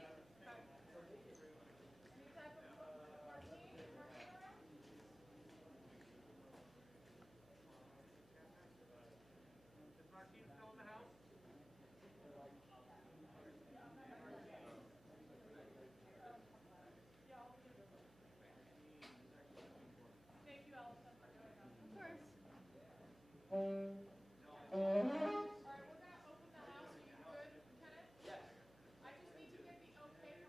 good. Any type of martini? Is Martine still in the house? Thank you, Allison, for doing that. Of course. All right, we're gonna open the house. Are you good, Lieutenant? Yes. I just need to get the okay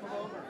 Come over.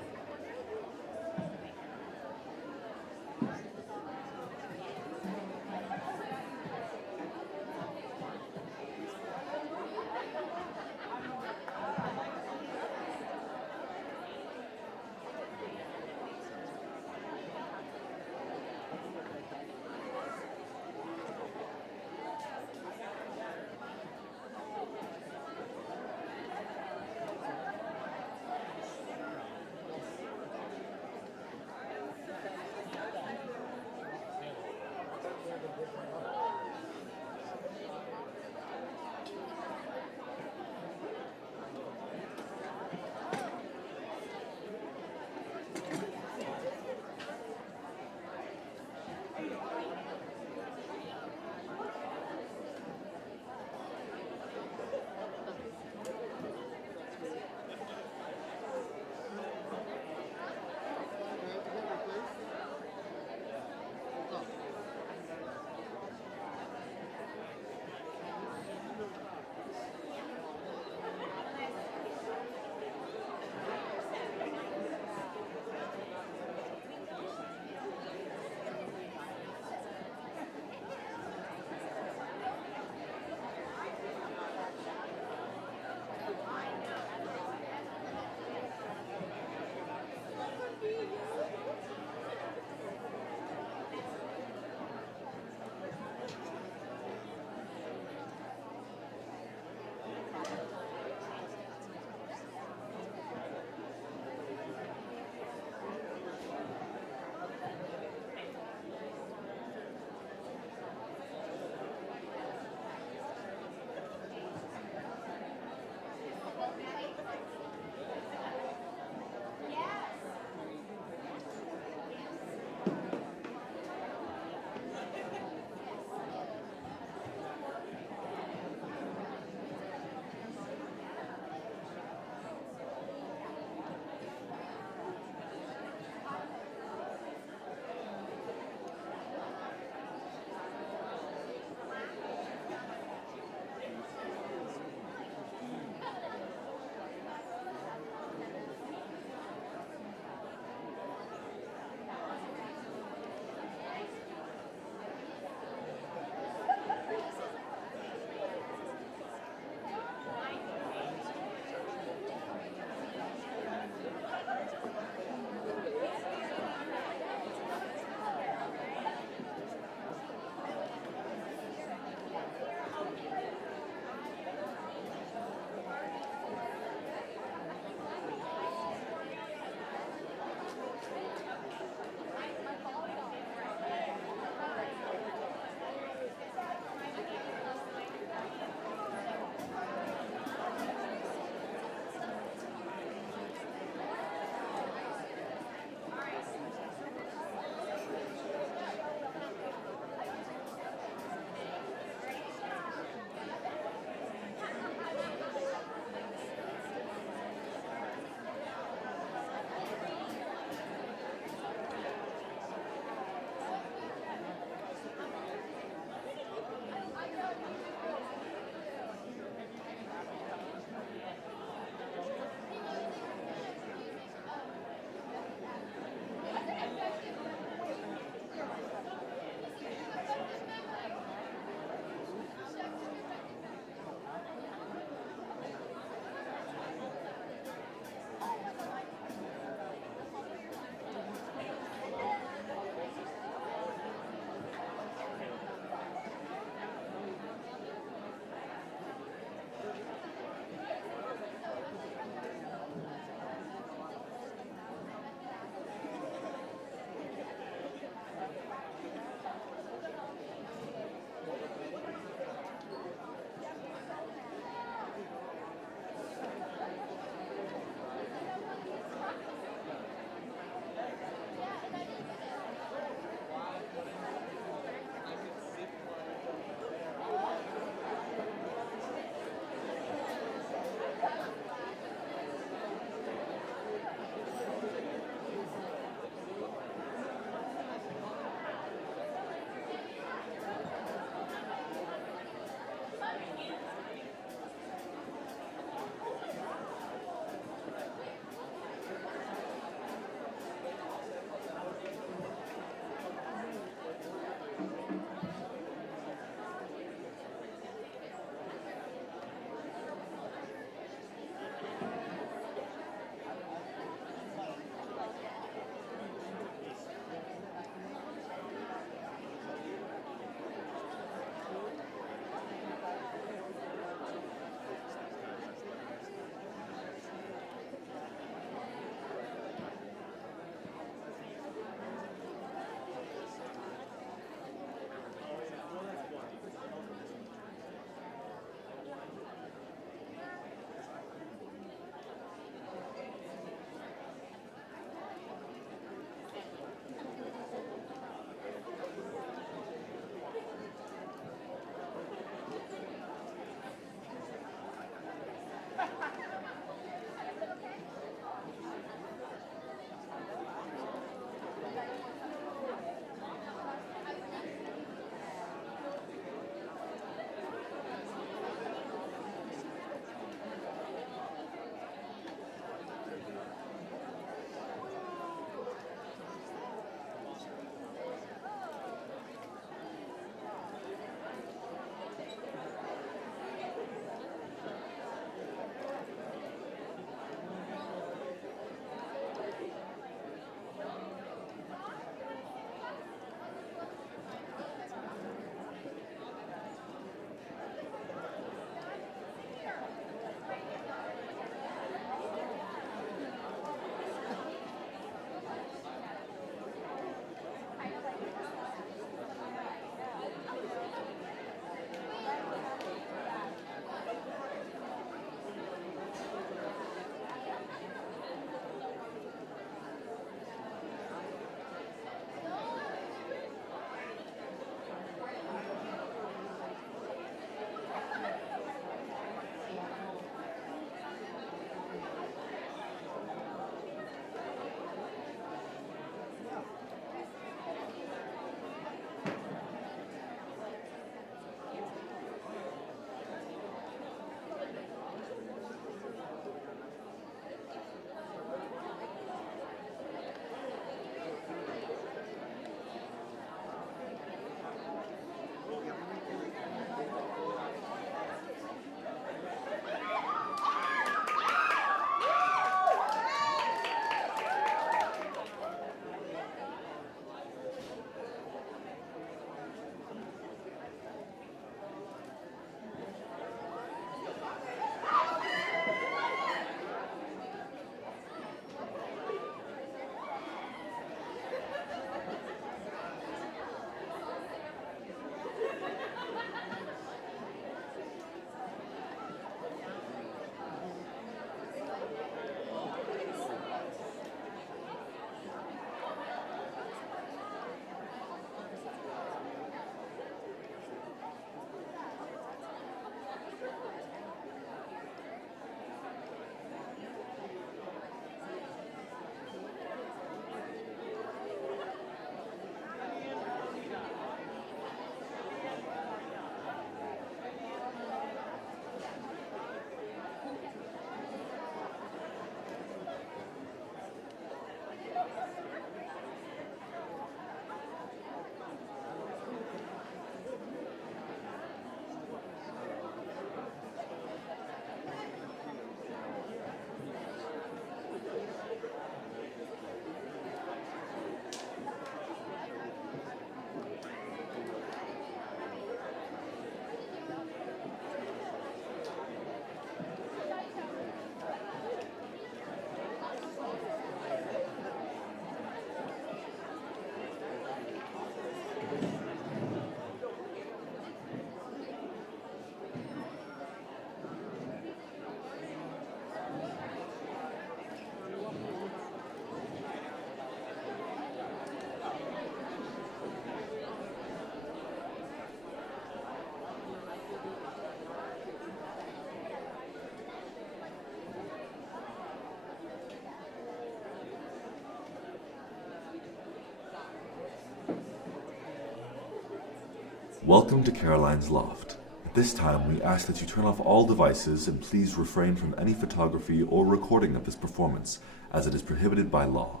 Welcome to Caroline's Loft. At this time, we ask that you turn off all devices and please refrain from any photography or recording of this performance, as it is prohibited by law.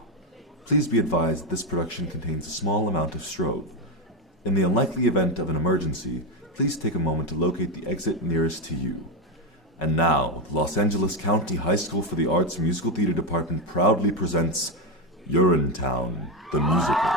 Please be advised that this production contains a small amount of strobe. In the unlikely event of an emergency, please take a moment to locate the exit nearest to you. And now, the Los Angeles County High School for the Arts Musical Theater Department proudly presents Urinetown, the musical.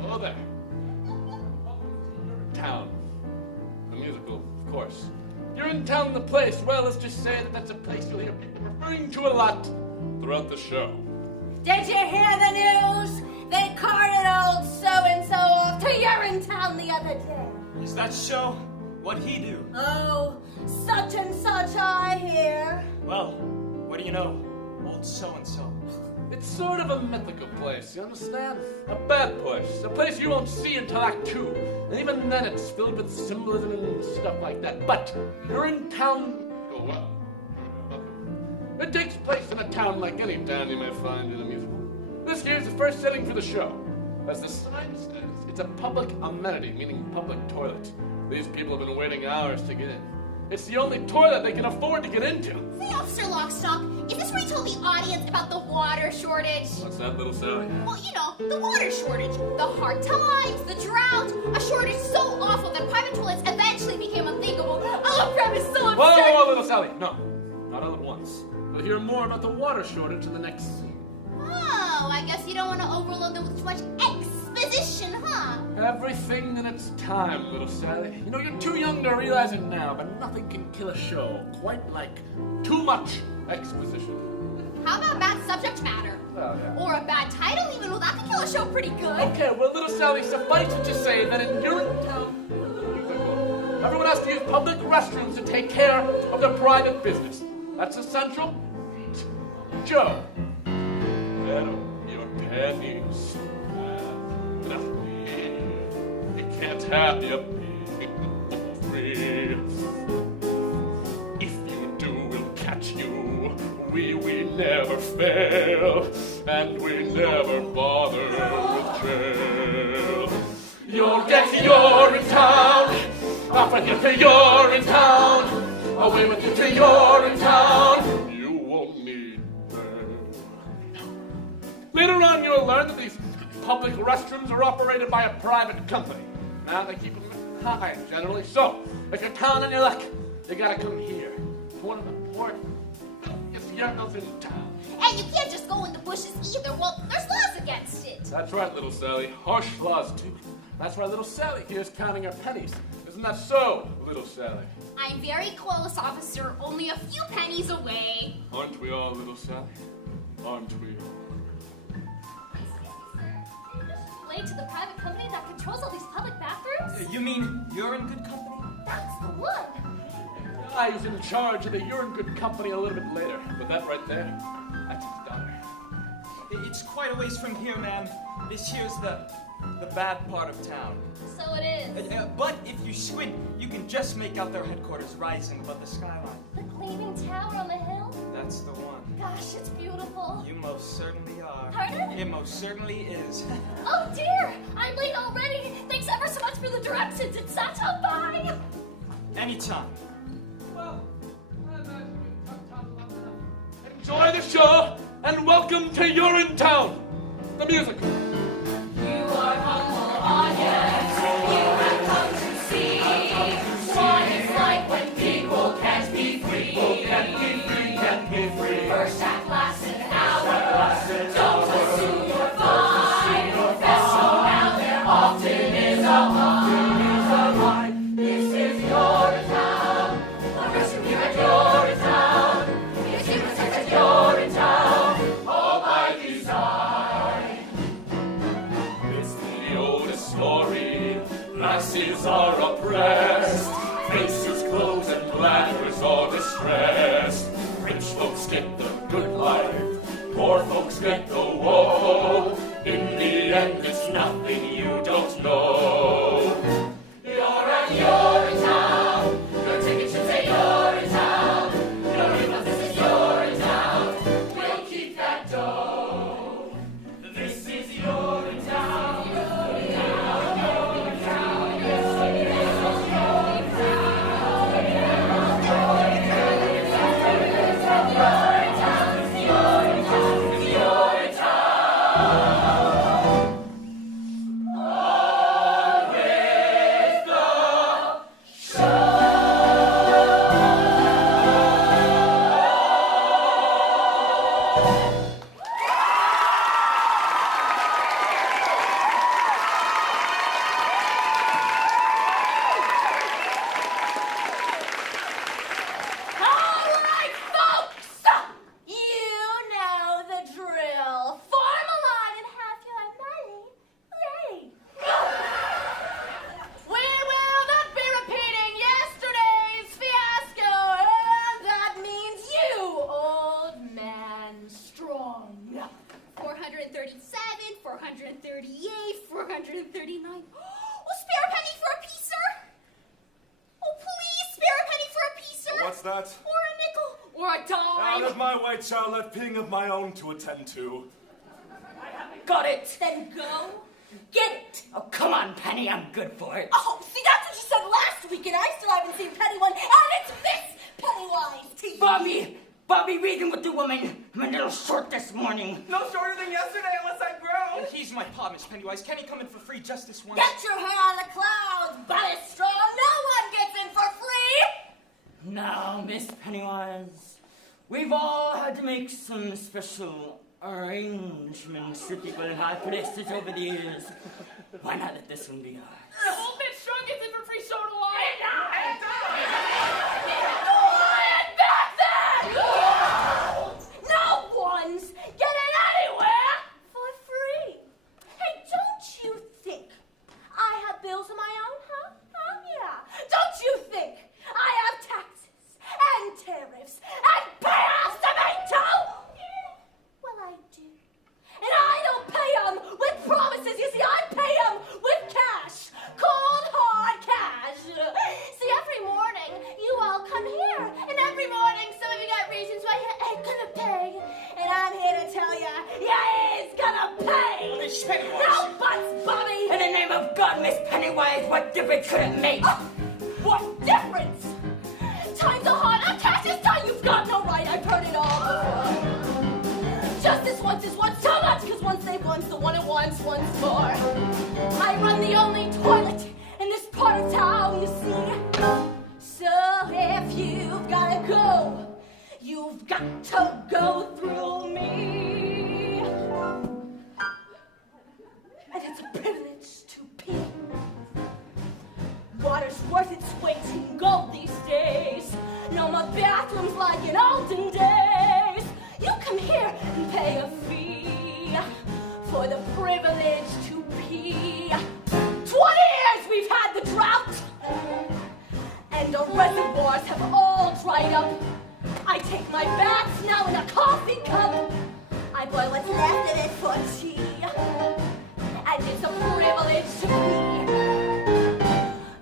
Hello there. Town. The musical, of course. Urinetown, the place. Well, let's just say that that's a place you'll hear people referring to a lot throughout the show. Did you hear the news? They carted old so-and-so off to Urinetown the other day. Is that show? What'd he do? Oh, such and such I hear. Well, what do you know? Old so-and-so. It's sort of a mythical place, you understand? A bad place. A place you won't see until Act 2. And even then it's filled with symbolism and stuff like that. But Urinetown, oh well. It takes place in a town like any town you may find in a musical. This here's the first setting for the show. As the sign says, it's a public amenity, meaning public toilet. These people have been waiting hours to get in. It's the only toilet they can afford to get into. Say, Officer Lockstock, is this where you told the audience about the water shortage? What's that, little Sally? Well, you know, the water shortage, the hard times, the drought, a shortage so awful that private toilets eventually became unthinkable. Oh, Prem is so absurd. Whoa, little Sally. No, not all at once. We'll hear more about the water shortage in the next scene. Oh, I guess you don't want to overload them with too much exposition, huh? Everything in its time, little Sally. You know, you're too young to realize it now, but nothing can kill a show quite like too much exposition. How about bad subject matter? Oh, yeah. Or a bad title, even though that could kill a show pretty good. Okay, well, little Sally, suffice it to say that in Urinetown, everyone has to use public restrooms to take care of their private business. That's essential. Joe. Hello, your pennies. You can't have your pennies free. If you do, we'll catch you. We never fail, and we never bother with jail. You'll get your in town. Off with you to your in town. Away with you to your in town. You won't need bail. Later on, you'll learn that these public restrooms are operated by a private company. Now they keep them high, generally. So, if you're down on your luck, you gotta come here. One of the port is Yerno's in town. And you can't just go in the bushes either. Well, there's laws against it. That's right, little Sally. Harsh laws, too. That's why little Sally here's counting her pennies. Isn't that so, little Sally? I'm very close, officer. Only a few pennies away. Aren't we all, little Sally? Aren't we all? Relate to the private company that controls all these public bathrooms? You mean you're in good company? That's the one. I was in charge of the Urine Good Company a little bit later, but that right there, that's his daughter. It's quite a ways from here, ma'am. This here's the bad part of town. So it is. But if you squint, you can just make out their headquarters rising above the skyline. The gleaming tower on the hill? That's the one. Gosh, it's beautiful. You most certainly are. Pardon? It most certainly is. Oh dear, I'm late already. Thanks ever so much for the directions. It's such a bye. Anytime. Well, Enjoy the show, and welcome to Urinetown. The music. You are humble audience. You have come to see what it's like when people can't be free. Can't be free. First act lasts an hour. Don't assume you're fine. Best know now there often is a line. This is your town. A restroom here at your town. It's you and sex at your town. All by design. It's the oldest story. Masses are oppressed. Faces closed and bladders are distressed. Rich folks get the good life. Poor folks get the woe. In the end, it's nothing you don't know. You're at your town. Your ticket should say you're in town. Your email this is your town. We'll keep that dough. This is your town. Alright, folks! You know the drill. Form a line and have your money ready. We will not be repeating yesterday's fiasco, and that means you, old man strong. 437, 438, 439. Oh, spare a penny for a piecer. Oh, please, spare a penny for a piecer. What's that? Or a nickel. Or a Out dime. of my way, child, I've thing of my own to attend to. Got it. Then go get it. Oh, come on, Penny. I'm good for it. Oh, see, that's what you said last week, and I still haven't seen Penny one, and it's Miss Pennywise to you. Bobby reading with the woman. I'm a little short this morning. No shorter than yesterday unless I grow. And he's my pa, Miss Pennywise. Can he come in for free just this once? Get your hair out of the clouds, Buddy Strong. No one gets in for free. Now, Miss Pennywise, we've all had to make some special arrangements with people in high places over the years. Why not let this one be ours? Old Miss Strong gets in for free, so do I. Quiet back there! No one's getting anywhere for free. Hey, don't you think I have bills of my own, huh? Yeah. Don't you think I have taxes and tariffs and payoffs to pay too? Well, I do. And I don't pay them with promises. You see, I pay them with cash. Cold, hard cash. See, every morning you all come here. And every morning some of you got reasons why you ain't gonna pay. And I'm here to tell you, you is gonna pay. Miss Pennywise. No buts, Bobby. In the name of God, Miss Pennywise, what difference could it make? What difference? Times are hard. On cash this time you've got no right. I've heard it all before. Justice once is once too much, because once they once, the one it wants once more. I run the only toilet in this part of town, you see. So if you've gotta go, you've got to go through me. And it's a privilege to pee. Water's worth its weight in gold these days. No more bathrooms like in olden days. You come here and pay a fee for the privilege to pee. 20 years we've had the drought, and the reservoirs have all dried up. I take my baths now in a coffee cup. I boil what's left of it for tea, and it's a privilege to pee.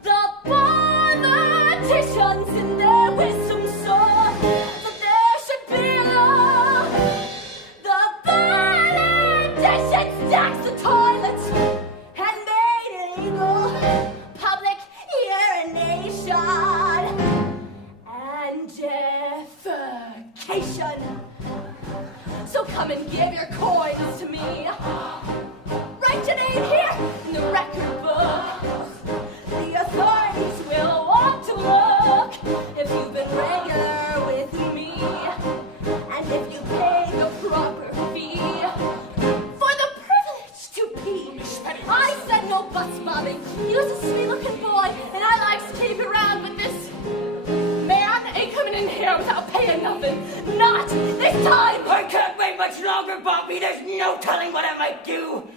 The politicians in their wisdom saw that there should be a law. The politicians taxed the toilets and made illegal public urination and defecation. longer, Bobby. There's no telling what I might do.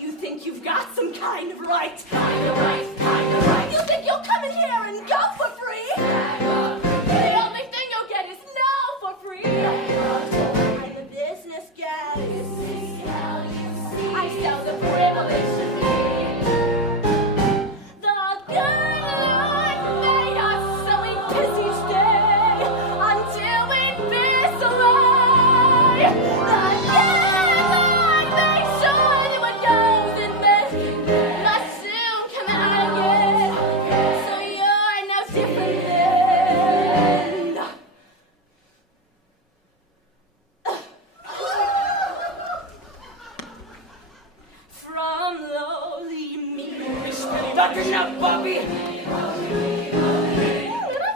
You think you've got some kind of right? Kind of right. You think you'll come in here and go for free? The only thing you'll get is no for free. I'm a business gal, you see. I sell the privilege to me. The good Lord made us so we busy stay until we pass away. The good Lord made sure anyone goes in this must soon come out again. So you're no different than from lowly me. Not enough, Bobby. I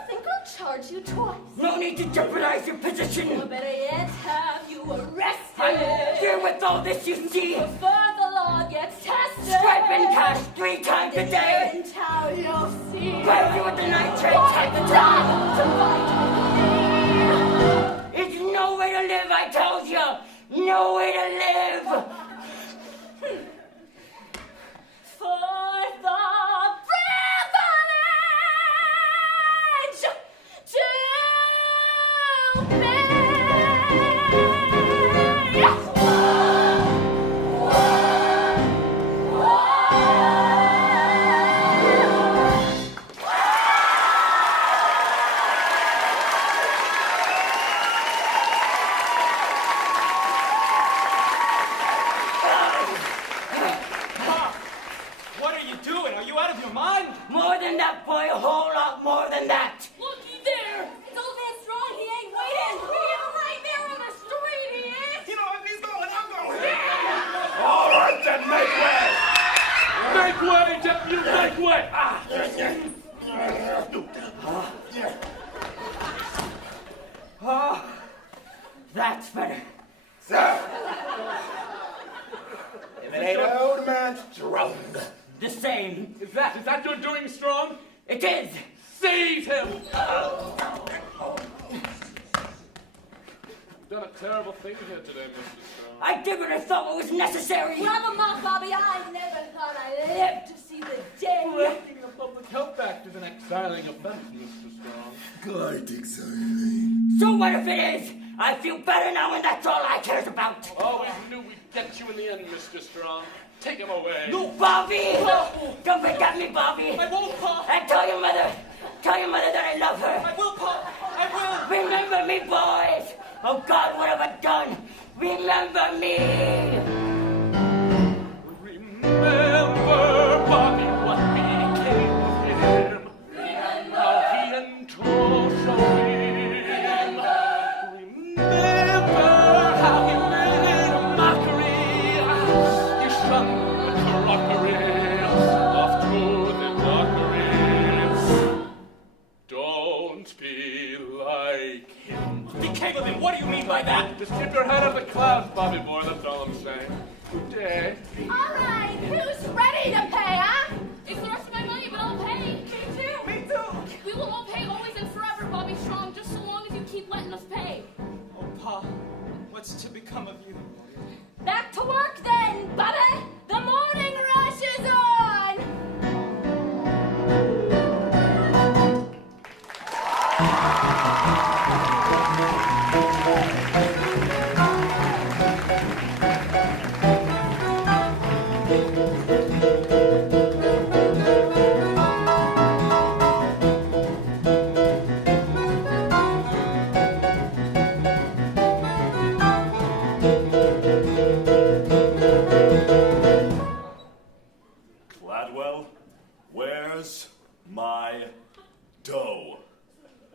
think I'll charge you twice. No need to jeopardize your Or position. better yet, have you arrested. I'm here with all this, you see. Before the law gets tested. Striping cash 3 times a Then day. you're in town, you'll see. Grab you with the nitrate type of Time time. to fight with me. It's no way to live, I told you. No way to live. For the privilege to be. What are you doing? Are you out of your mind? More than that, boy. A whole lot more than that. Looky there! It's old man Strong, he ain't waiting! He is right there on the street, he is! You know, if he's going, I'm going. All right, then, make way! Make way, deputy, make way! Oh, that's better. If it ain't old man Strong. The same. Is that your doing, Strong? It is. Seize him! You've done a terrible thing here today, Mr. Strong. I did what I thought was necessary. Rub him up, Bobby. I never thought I'd live to see the day. Breaking the Public Health Act is an exiling offense, Mr. Strong. Quite exciting. So what if it is? I feel better now, and that's all I cares about. Always knew we'd get you in the end, Mr. Strong. Take him away. No, Bobby! Don't forget me, Bobby. I won't, Pa. And tell your mother that I love her. I will, Pa. I will. Remember me, boys. Oh, God, what have I done? Remember me. Remember, Bobby, what became of him. How he and Troll showed him. Remember how he made a mockery. He sung the crockery off to the mockery. Don't be like him. Decay with him. What do you mean by that? Just keep your head up the clouds, Bobby boy, that's all I'm saying. Good day. All right, who's ready to pay, huh? It's the rest of my money, but I'll pay. Me too. We will all pay always and forever, Bobby Strong, just so long as you keep letting us pay. Oh, Pa. What's to become of you? Back to work then, Bobby. The morning rush is on. Gladwell, where's my dough?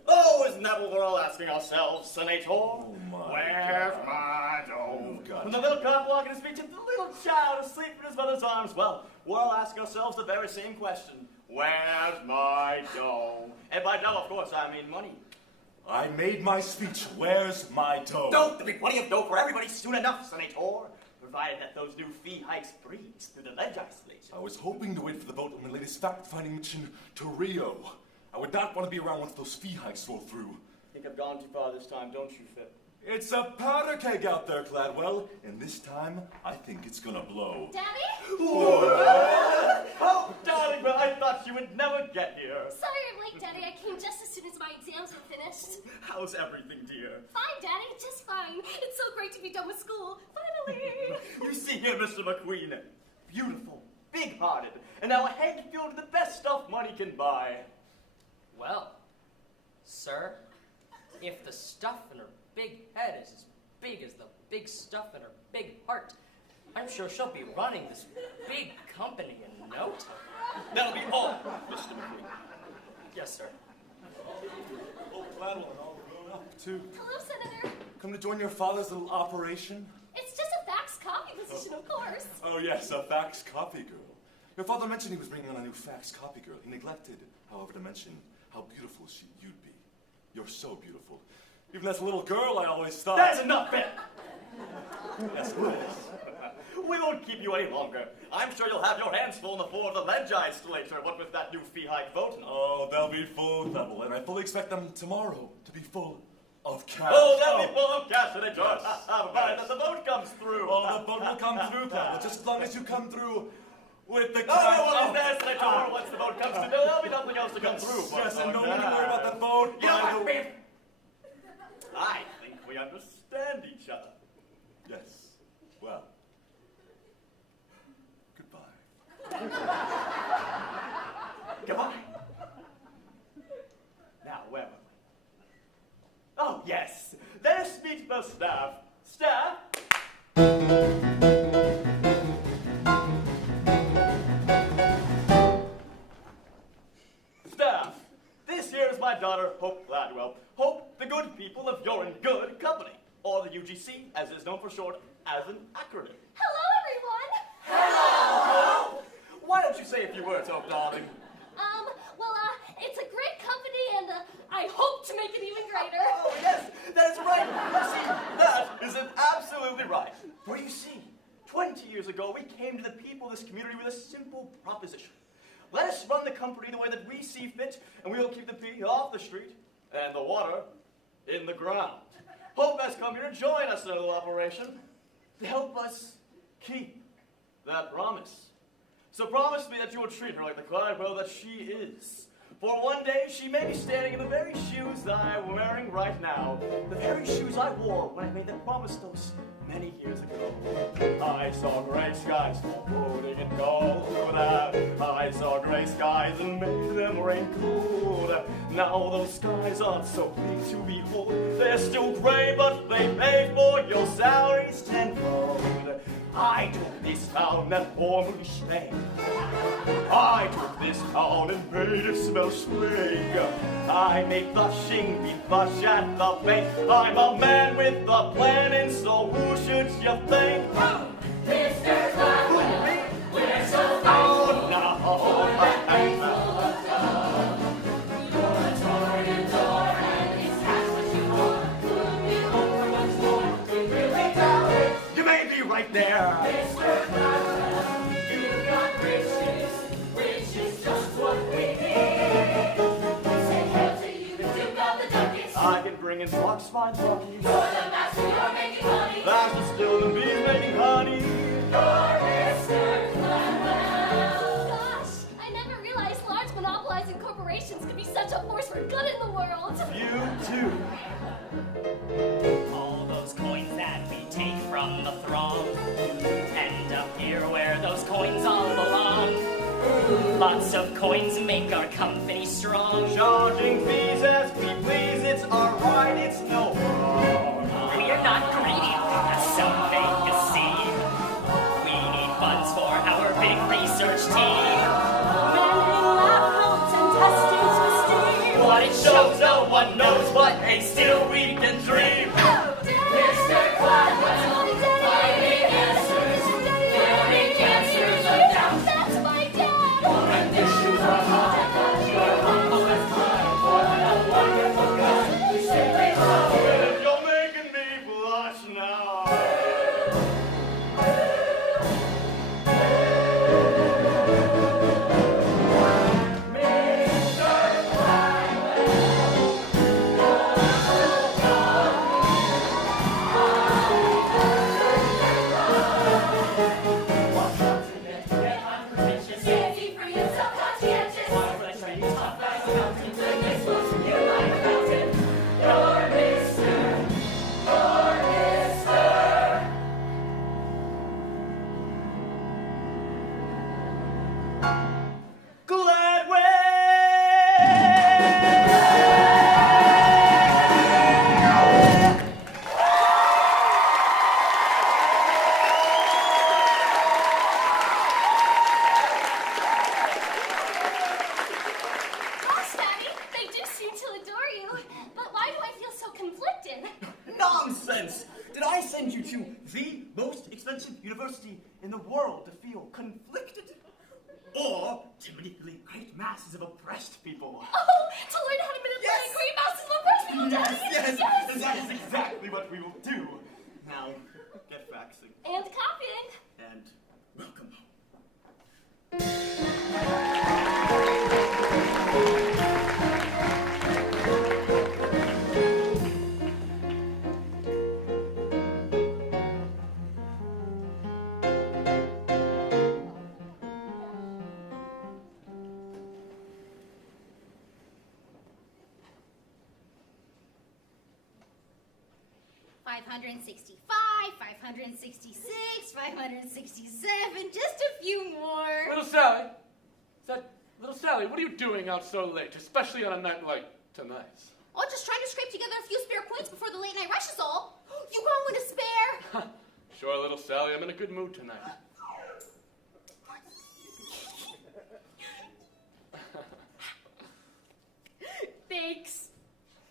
Oh, isn't that what we're all asking ourselves, Senator? Oh, my Where's God. my dough? God. When the little cop walking to speak to the little child asleep in his mother's arms, well, we're all asking ourselves the very same question. Where's my dough? And by dough, of course, I mean money. I made my speech. Where's my dough? Dough, there'll be plenty of dough for everybody soon enough, Senator. Provided that those new fee hikes breeze through the legislature. I was hoping to wait for the vote on the latest fact-finding mission to Rio. I would not want to be around once those fee hikes roll through. think I've gone too far this time, don't you, Fit? It's a powder keg out there, Gladwell, and this time I think it's gonna blow. Daddy? Oh, darling, but I thought you would never get here. Sorry I'm late, Daddy. I came just as soon as my exams were finished. How's everything, dear? Fine, Daddy. Just fine. It's so great to be done with school. Finally. You see here, Mr. McQueen. Beautiful, big-hearted, and now a head filled with the best stuff money can buy. Well, sir, if the stuff in her big head is as big as the big stuff in her big heart, I'm sure she'll be running this big company in no time. That'll be all, Mr. McQueen. Yes, sir. Oh, Gladwell and all grown up, too. Hello, Senator. Come to join your father's little operation? It's just a fax copy position, of course. Oh, yes, a fax copy girl. Your father mentioned he was bringing on a new fax copy girl. He neglected, however, to mention how beautiful you'd be. You're so beautiful. Even as a little girl, I always thought... That's enough, Ben! Yes, please. We won't keep you any longer. I'm sure you'll have your hands full on the floor of the legislature, what with that new fee hike vote. Oh, they'll be full of double, and I fully expect them tomorrow to be full of cash. Oh, they'll be full of cash, Senator. Provided that the vote comes through. Oh, the vote will come through, Gladwell, just as long as you come through with the cash. Oh, what is there, Senator? Once the vote comes through, there'll be nothing else to come through. Yes, and no need to worry about that vote. You know what, babe? I think we understand each other. Yes. Well. Goodbye. Goodbye. Now, where were we? Oh, yes. Let's meet the staff. Staff? Staff, this here is my daughter, Hope Gladwell. Hope, the good people of You're in Good Company, or the UGC, as it is known for short, as an acronym. Hello, everyone. Hello! Why don't you say a few words, Hope, darling? It's a great company, and I hope to make it even greater. Oh, yes, that is right. You see, that is absolutely right. For you see, 20 years ago, we came to the people of this community with a simple proposition. Let us run the company the way that we see fit, and we will keep the pee off the street and the water in the ground. Hope has come here to join us in a little operation to help us keep that promise. So promise me that you will treat her like the Gladwell that she is. For one day, she may be standing in the very shoes that I am wearing right now. The very shoes I wore when I made the promise those many years ago. I saw gray skies floating in gold. I saw gray skies and made them rain cold. Now those skies aren't so big to behold. They're still gray, but they pay for your salaries tenfold. I took this town that bore me Spain. I took this town and made it smell spring. I make the shing be flush at the bank. I'm a man with a plan, and so who should you think? Mr. Gladwell, we're so thankful. Oh, no. You're a torrid door, and it's half what you want. Could be over once more, we really doubt it. You may be right there. Mr. Gladwell, you've got riches, which is just what we need. Say hail to you, the Duke of the Duckies. I can bring in flocks, fine flockies. You're the master, you're making money. Faster still than bees making honey. You're Mr. Gladwell. Gosh, I never realized large monopolizing corporations could be such a force for good in the world. You too. All those coins that we take from the throng end up here where those coins all belong. Lots of coins make our company strong. Charging fees as we please, it's our right, it's no wrong. We are not greedy, as some make us seem. We need funds for our big research team. Manning lab coats and testings with steam. What it shows, no one knows, but hey, still we can dream. Mr. Gladwell, fighting answers, curing cancers of doubt. That's my dad. Your ambitions are high, your humble as Nonsense! Did I send you to the most expensive university in the world to feel conflicted? Or to manipulate great masses of oppressed people? Oh, to learn how to manipulate great masses of oppressed people, Daddy! Yes, and that is exactly what we will do. Now, get faxing. And copying. And welcome home. 565, 566, 567, just a few more. Little Sally, Little Sally, what are you doing out so late, especially on a night like tonight? Oh, just trying to scrape together a few spare coins before the late night rush is all. You got one to spare? Sure, Little Sally, I'm in a good mood tonight. Thanks.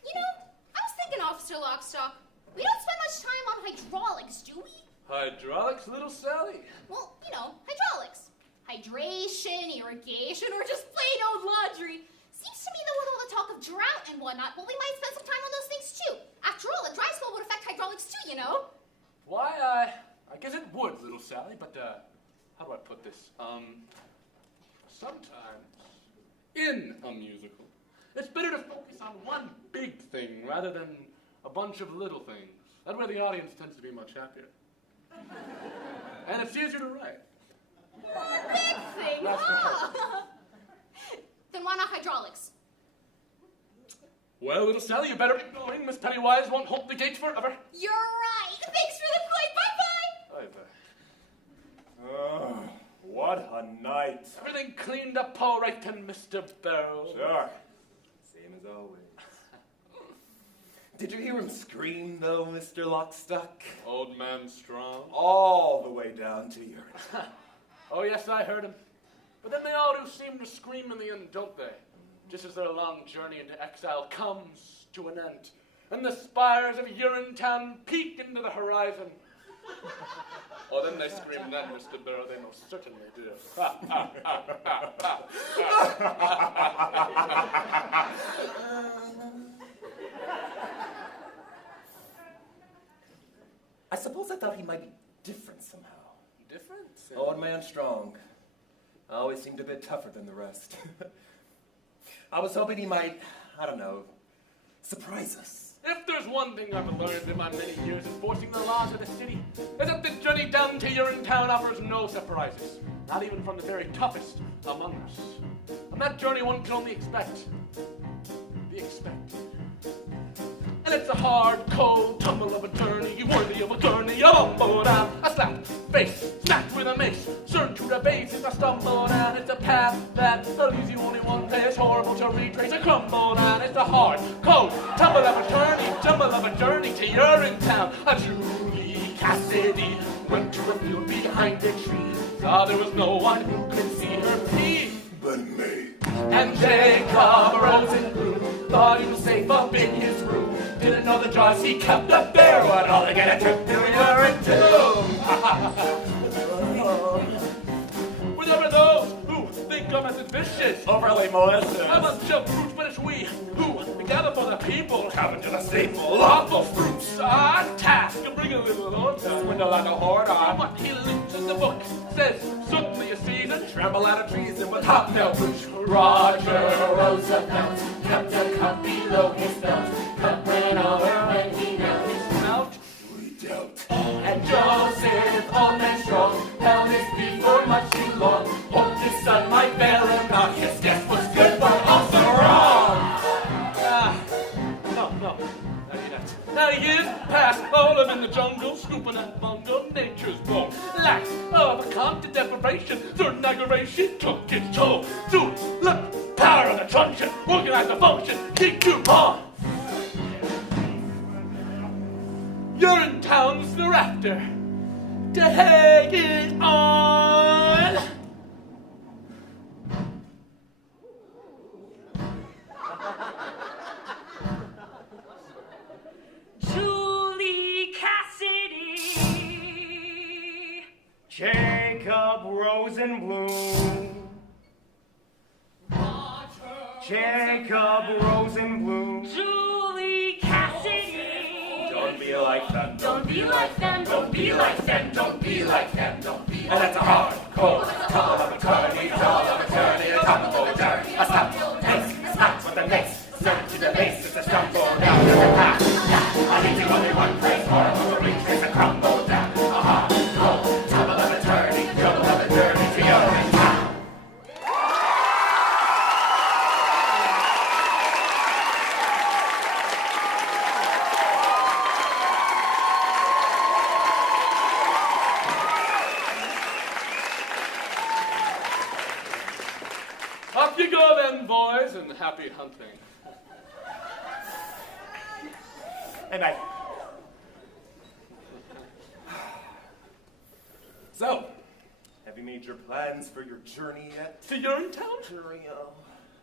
You know, I was thinking, Officer Lockstock, we don't spend much time on hydraulics, do we? Hydraulics, Little Sally? Well, you know, hydraulics. Hydration, irrigation, or just plain old laundry. Seems to me that with all the talk of drought and whatnot, well, we might spend some time on those things too. After all, a dry spell would affect hydraulics too, you know? Why, I guess it would, Little Sally, but, how do I put this? Sometimes, in a musical, it's better to focus on one big thing rather than a bunch of little things. That way the audience tends to be much happier. And it's easier to write. One big thing, That's huh? Then why not hydraulics? Well, Little Sally, you better be going. Miss Pennywise won't hold the gate forever. You're right. Thanks for the play. Bye-bye. Bye-bye. What a night. Everything cleaned up all right then, Mr. Barrel. Sure. Same as always. Did you hear him scream, though, Mr. Lockstock? Old man strong. All the way down to Urinetown. Oh, yes, I heard him. But then they all do seem to scream in the end, don't they? Just as their long journey into exile comes to an end, and the spires of Urinetown peek into the horizon. Oh, then they scream then, Mr. Barrow, they most certainly do. I suppose I thought he might be different somehow. Different? Old man strong. Always seemed a bit tougher than the rest. I was hoping he might, I don't know, surprise us. If there's one thing I've learned in my many years enforcing the laws of the city, is that the journey down to Urinetown offers no surprises, not even from the very toughest among us. On that journey one can only expect the expected. And it's a hard, cold tumble of a journey, worthy of a journey, a bumble down, a slap, face, smacked with a mace, certain to the base, if I stumble down, it's a path that leads you only one place, horrible to retrace, a crumble down, it's a hard, cold tumble of a journey to Urinetown. A Julie Cassidy went to a field behind a tree, saw there was no one who could see her pee. But me. And Jacob rose in gloom, thought he was safe up in his room. Didn't know the jaws he kept up there would only get a trip to Urinetown. Were there those who think of us as vicious, Overly malicious. a bunch of fruits, but it's we who gather for the people, having to the staple lawful fruits. Our task to bring a little order, swindle like a hoarder. What he lives in the book says, certainly a season, tremble out of treason with hot milk. Roger Roosevelt kept a cup below his belt, cup ran over when he knelt his mouth. We dealt. And Joseph, all men strong, held his beef for much too long. Hoped his son might bear him out. His guess was good, but also wrong. No, now years passed, all of in the jungle, scooping and bungle, nature's bone. Lacks of a constant deprivation, certain aggravation took its toll. So, look, power of the truncheon, organize the function, keep you on. Urinetown's the rafter, to hang it on. Julie Jacob Rosenblum. Jacob Rosenblum. Julie Cassidy. Don't be like them. Don't be like them. Don't be like them. Don't be like them. Don't be. And that's a hard, cold, couple of attorney, double of attorney, a couple of attorney. A stop, pace, stop with the next. Start to the base, it's a stumble down to the path. I need you only one place, horrible to reach, it's a crumble down. A hard, cold, couple of attorney, double of attorney to your next town. Up you go then, boys, and happy hunting. And I... So, have you made your plans for your journey yet? To Urinetown? To Rio.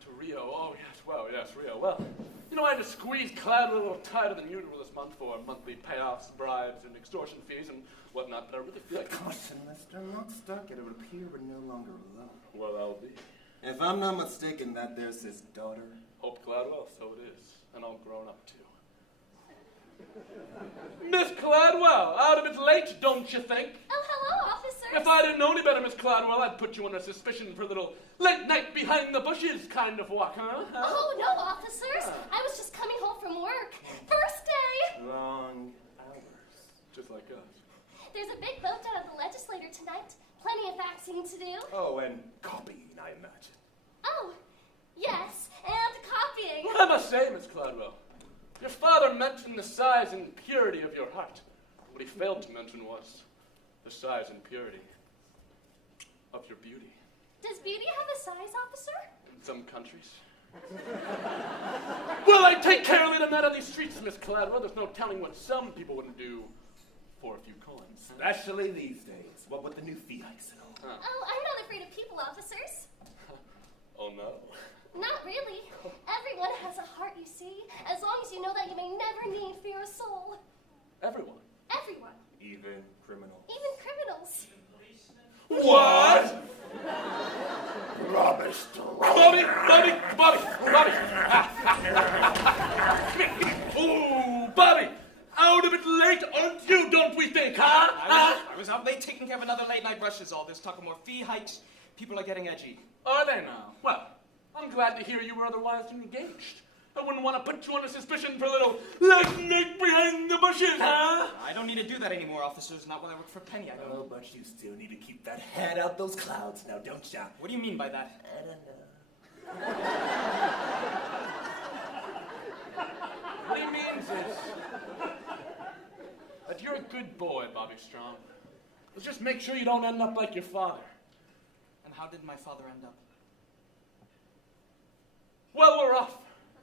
To Rio, oh yes, well, yes, Rio. Well, you know, I had to squeeze Clyde a little tighter than usual this month for monthly payoffs, bribes, and extortion fees and whatnot, but I really feel like... Caution, Mr. Not stuck. It would appear we're no longer alone. Well, I'll be. If I'm not mistaken, that there's his daughter. Hope Gladwell, so it is. And all grown up, too. Miss Cladwell, out a bit late, don't you think? Oh, hello, officers. If I didn't know any better, Miss Cladwell, I'd put you under suspicion for a little late night behind the bushes kind of walk, huh? Oh, no, officers. I was just coming home from work. First day. Long hours. Just like us. There's a big vote out of the legislature tonight. Plenty of faxing to do. Oh, and copying, I imagine. Oh, yes, and copying. I must say, Miss Cladwell, your father mentioned the size and purity of your heart. What he failed to mention was the size and purity of your beauty. Does beauty have a size, officer? In some countries. Well, I take care of it out of these streets, Miss Cladwell. There's no telling what some people wouldn't do for a few coins. Especially these days. What with the new fee hikes and all. Huh. Oh, I'm not afraid of people, officers. Oh, no? Not really. Everyone has a heart, you see. As long as you know that you may never need fear a soul. Everyone? Everyone. Even criminals. Even criminals. What? Rubbish. Bobby! Ooh, Bobby! Out a bit late, aren't you, don't we think, huh? I was out late taking care of another late night rush is all. There's talk of more fee hikes. People are getting edgy. Are they now? Well, I'm glad to hear you were otherwise engaged. I wouldn't want to put you under suspicion for a little late night behind the bushes, huh? I don't need to do that anymore, officers. Not when I work for Penny, I don't. Oh, but you still need to keep that head out those clouds now, don't ya? What do you mean by that? I don't know. What he means is that you're a good boy, Bobby Strong. Let's just make sure you don't end up like your father. And how did my father end up? Well, we're off.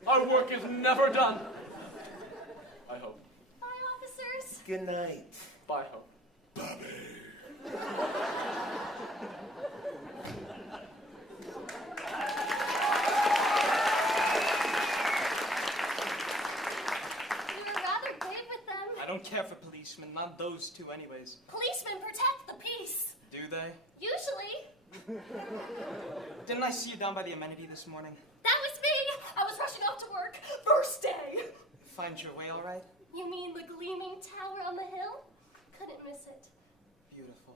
Our work is never done. I hope. Bye, officers. Good night. Bye, Hope. I don't care for policemen, not those two anyways. Policemen protect the peace. Do they? Usually. Didn't I see you down by the amenity this morning? That was me. I was rushing off to work. First day. Find your way all right? You mean the gleaming tower on the hill? Couldn't miss it. Beautiful.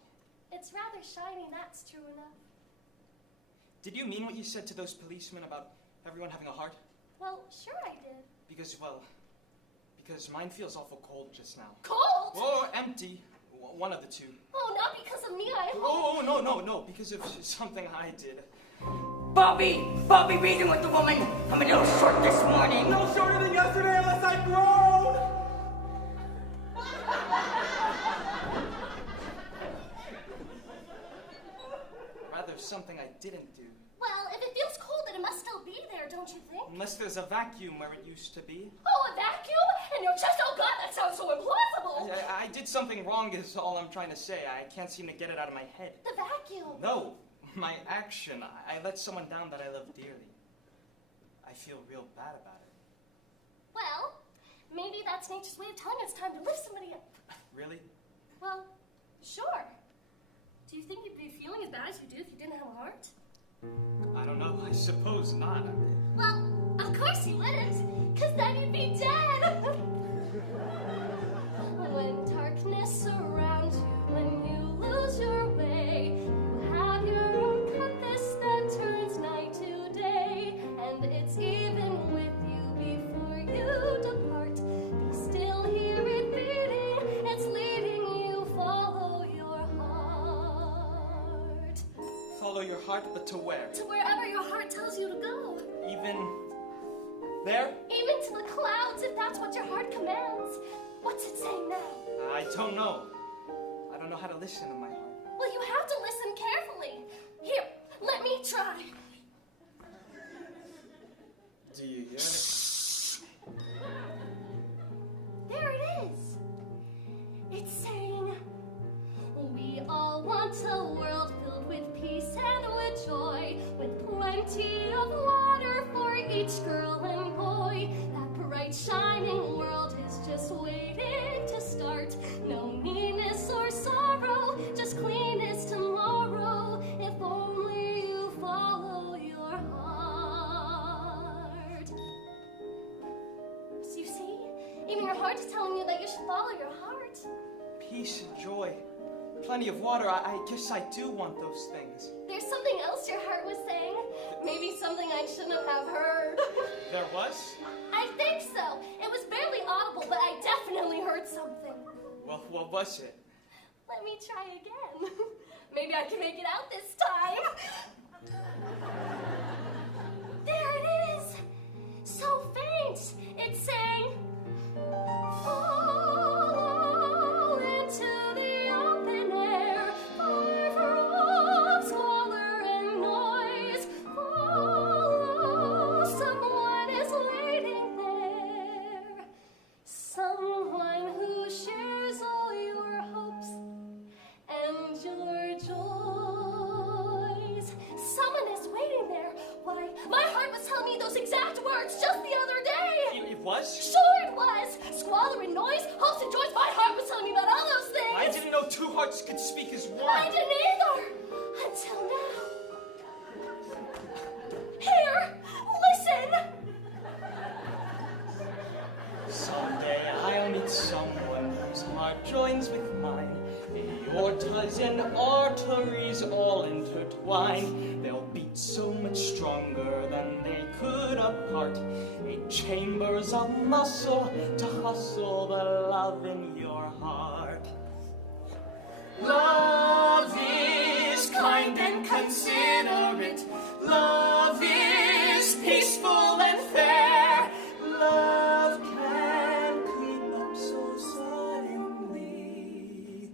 It's rather shiny, that's true enough. Did you mean what you said to those policemen about everyone having a heart? Well, sure I did. Because mine feels awful cold just now. Cold? Or empty. One of the two. Oh, not because of me, I hope. Oh, no, because of something I did. Bobby, reading with the woman. I'm a little short this morning. No shorter than yesterday unless I grown. Rather something I didn't do. Well, if it feels cold, then it must still be there, don't you think? Unless there's a vacuum where it used to be. Oh, a vacuum? In your chest? Oh, God, that sounds so implausible. I did something wrong is all I'm trying to say. I can't seem to get it out of my head. The vacuum? No, my action. I let someone down that I love dearly. I feel real bad about it. Well, maybe that's nature's way of telling us time to lift somebody up. Really? Well, sure. Do you think you'd be feeling as bad as you do if you didn't have a heart? I don't know. I suppose not. Well, of course you wouldn't, because then you'd be dead. When darkness surrounds you, when you lose your way, you have your own compass that turns night to day, and it's even with you before you depart. Be still, hear it beating, it's leading you, follow your heart. Follow your heart, but to where? To wherever your heart tells you to go. Even there? Even to the clouds, if that's what your heart commands. What's it saying now? I don't know. I don't know how to listen to my heart. Well, you have to listen carefully. Here, let me try. Do you hear it? There it is. It's saying, we all want a world filled with peace and with joy, with plenty of water for each girl and boy. That bright shining world is just waiting to start. No meanness or sorrow, just clean as tomorrow, if only you follow your heart. So you see, even your heart is telling you that you should follow your heart. Peace and joy. Plenty of water. I guess I do want those things. There's something else your heart was saying. Maybe something I shouldn't have heard. There was? I think so. It was barely audible, but I definitely heard something. Well, what was it? Let me try again. Maybe I can make it out this time. There it is. So faint. It's saying, fall into the open air, far from squalor and noise. Follow, someone is waiting there. Someone who shares all your hopes and your joys. Someone is waiting there. Why, my heart was telling me those exact words just the other day. It was? Sure it was. Squalor and noise, hopes and joys. My heart was telling me about all those things. I didn't know two hearts could speak as one. I didn't either. Until now. Here, listen. Someday I'll meet someone whose heart joins with mine. Aortas and arteries all intertwine. They'll beat so much stronger than they could apart. 8 chambers of muscle to hustle the love in your heart. Love is kind and considerate. Love is peaceful and fair. Love can creep up so suddenly.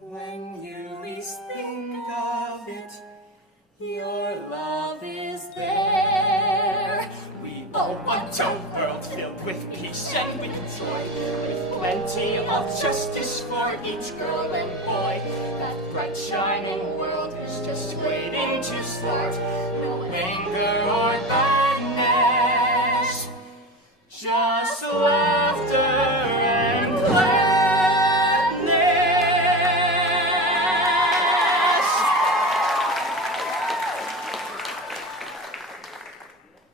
When you least think of it, your love is there. We all want a world filled with peace and with joy, with plenty of justice for each girl and boy. That bright shining world is just waiting to start. No anger or badness, just laughter and gladness.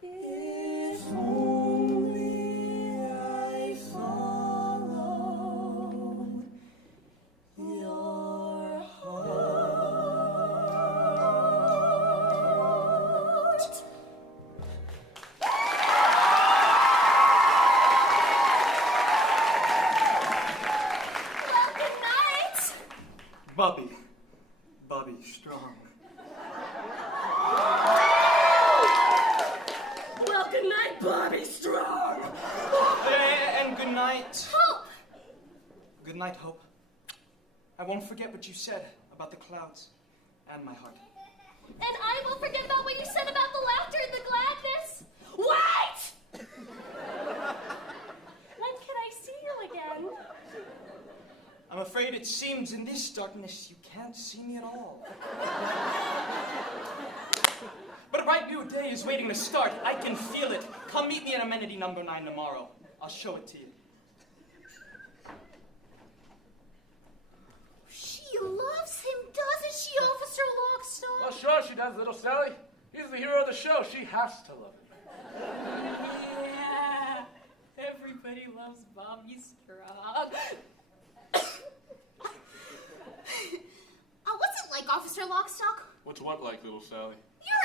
If only I followed your heart. Well, good night. Bobby Strong. Well, good night, Bobby Strong. And good night. Hope. Good night, Hope. I won't forget what you said about the clouds and my heart. And I will forget about what you said about the laughter and the gladness. Wait! When can I see you again? I'm afraid it seems in this darkness you can't see me at all. But a bright new day is waiting to start. I can feel it. Come meet me at amenity number 9 tomorrow. I'll show it to you. She loves him she does, little Sally. He's the hero of the show. She has to love him. Yeah. Everybody loves Bobby Strong. What's it like, Officer Lockstock? What's what like, little Sally?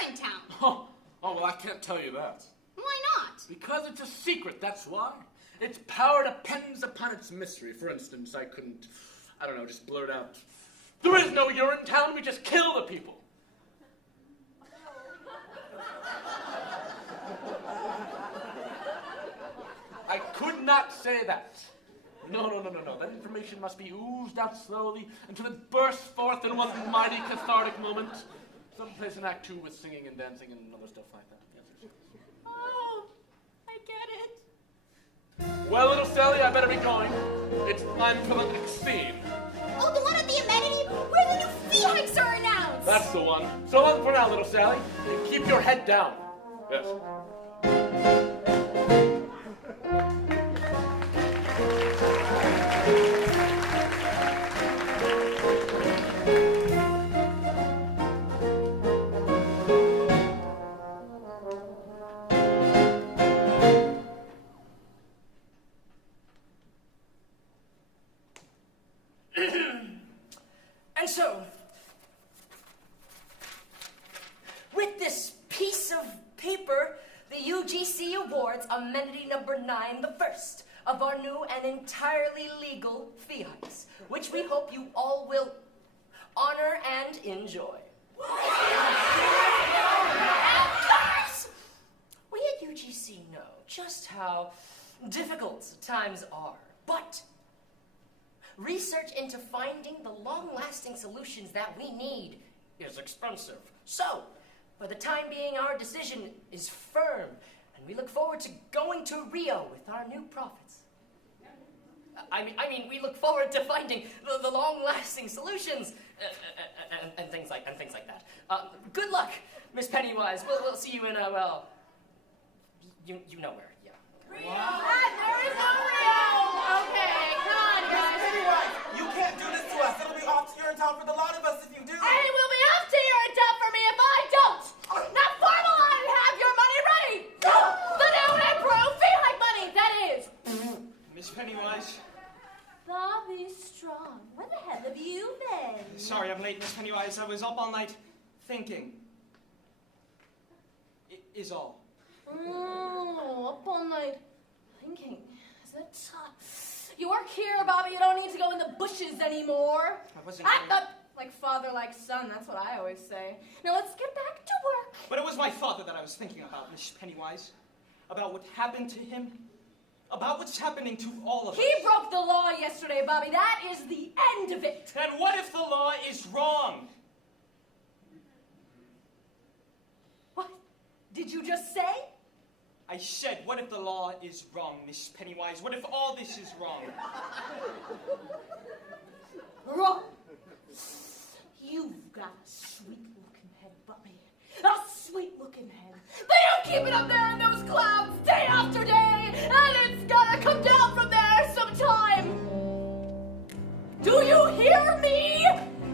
Urinetown. Oh, well, I can't tell you that. Why not? Because it's a secret, that's why. Its power depends upon its mystery. For instance, I couldn't, just blurt out, "There is no Urinetown, we just kill the people." I could not say that. No. That information must be oozed out slowly until it bursts forth in one mighty cathartic moment. Someplace in Act 2 with singing and dancing and other stuff like that. Yes. Oh, I get it. Well, little Sally, I better be going. It's time for the next scene. Oh, the one at the amenity where the new fee hikes are announced. That's the one. So long for now, little Sally. And keep your head down. Yes. And so, with this piece of paper, the UGC awards amenity number 9 the first of our new and entirely legal fee hikes, which we hope you all will honor and enjoy. Of course! We at UGC know just how difficult times are, but research into finding the long-lasting solutions that we need is expensive. So, for the time being, our decision is firm, and we look forward to going to Rio with our new profits. I mean, we look forward to finding the long-lasting solutions and things like that. Good luck, Miss Pennywise. We'll see you in you know where. Yeah. Rio! There is no Rio! Okay, come on, guys. Pennywise, you can't do this to us. It'll be off to Urinetown for the lot of us if you do. And it will be up to Urinetown for me if I don't! Now formalize and have your money ready! The new and improved fee hike money, that is! Miss Pennywise. Bobby Strong, where the hell have you been? Sorry I'm late, Miss Pennywise. I was up all night thinking. Is all. Up all night thinking. Is that you work here, Bobby. You don't need to go in the bushes anymore. I wasn't. Like father, like son. That's what I always say. Now let's get back to work. But it was my father that I was thinking about, Miss Pennywise. About what happened to him. About what's happening to all of us. He broke the law yesterday, Bobby. That is the end of it. And what if the law is wrong? What did you just say? I said, what if the law is wrong, Miss Pennywise? What if all this is wrong? Wrong. You've got a sweet-looking head, Bobby. A sweet-looking head. They don't keep it up there in those clouds day after day, and it's gotta come down from there sometime. Do you hear me?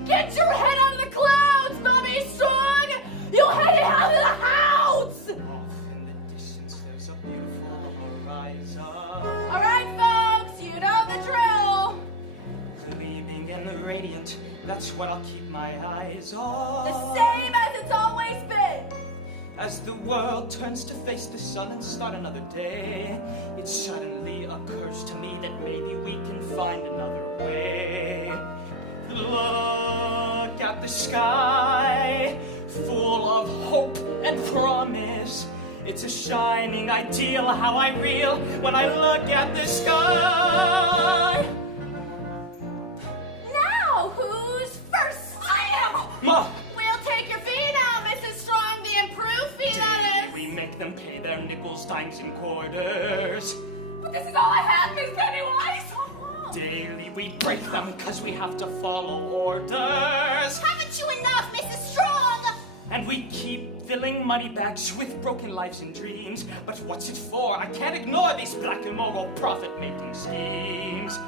Get your head out of the clouds, Bobby Strong! You head out of the house! Off in the distance, there's a beautiful horizon. All right, folks, you know the drill. Gleaming and radiant, that's what I'll keep my eyes on. The same as it's always been. As the world turns to face the sun and start another day, it suddenly occurs to me that maybe we can find another way. Look at the sky, full of hope and promise. It's a shining ideal how I reel when I look at the sky. Now, who's first? I am! Ma! We'll take your fee now, Mrs. Strong, the improved fee, that is. We make them pay their nickels, dimes, and quarters. But this is all I have, Miss Pennywise. Daily we break them because we have to follow orders. Haven't you enough, Mrs. Strong? And we keep filling money bags with broken lives and dreams. But what's it for? I can't ignore these black and mogul profit-making schemes.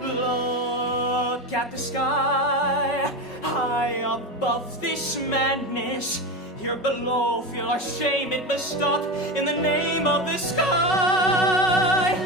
Look at the sky, high high above this madness. Here below, feel our shame, it must stop in the name of the sky.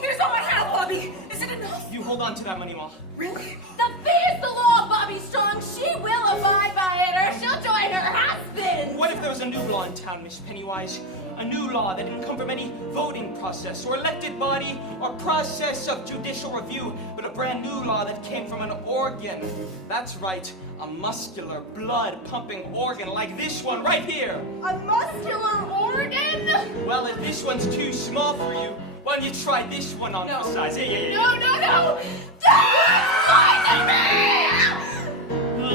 Here's all I have, Bobby. Is it enough? You hold on to that money, Ma. Really? The fee is the law, Bobby Strong. She will abide by it, or she'll join her husband. What if there was a new law in town, Miss Pennywise? A new law that didn't come from any voting process or elected body or process of judicial review, but a brand new law that came from an organ. That's right, a muscular, blood-pumping organ like this one right here. A muscular organ? Well, if this one's too small for you, why don't you try this one on for size? Yeah. No. Poison me!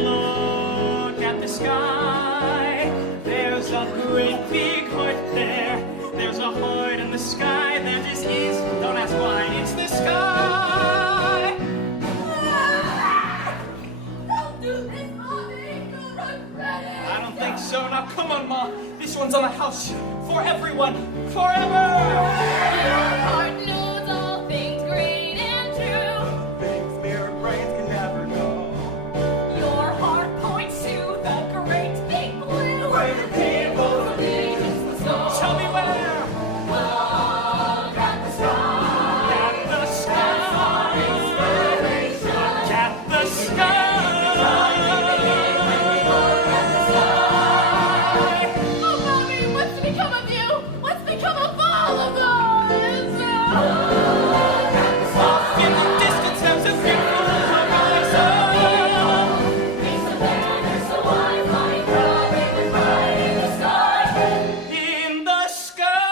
Look at the sky. There's a great big heart there. There's a heart in the sky. There just is. Don't ask why. It's the sky. Don't do this, Bobby. You'll regret it. I don't think so. Now come on, Ma. This one's on the house. For everyone. Forever. Your heart knows all things great and true. Things mere brains can never know. Your heart points to the great big blue. Where the people believe it's the song. Tell me where. Look at the sky. At the sky. At the sky. Oh, Bobby, what's become of you? What's become of all of us? In the distance, there's a beautiful horizon. Raise the banner so high, flying proud, with pride in the sky. In the sky.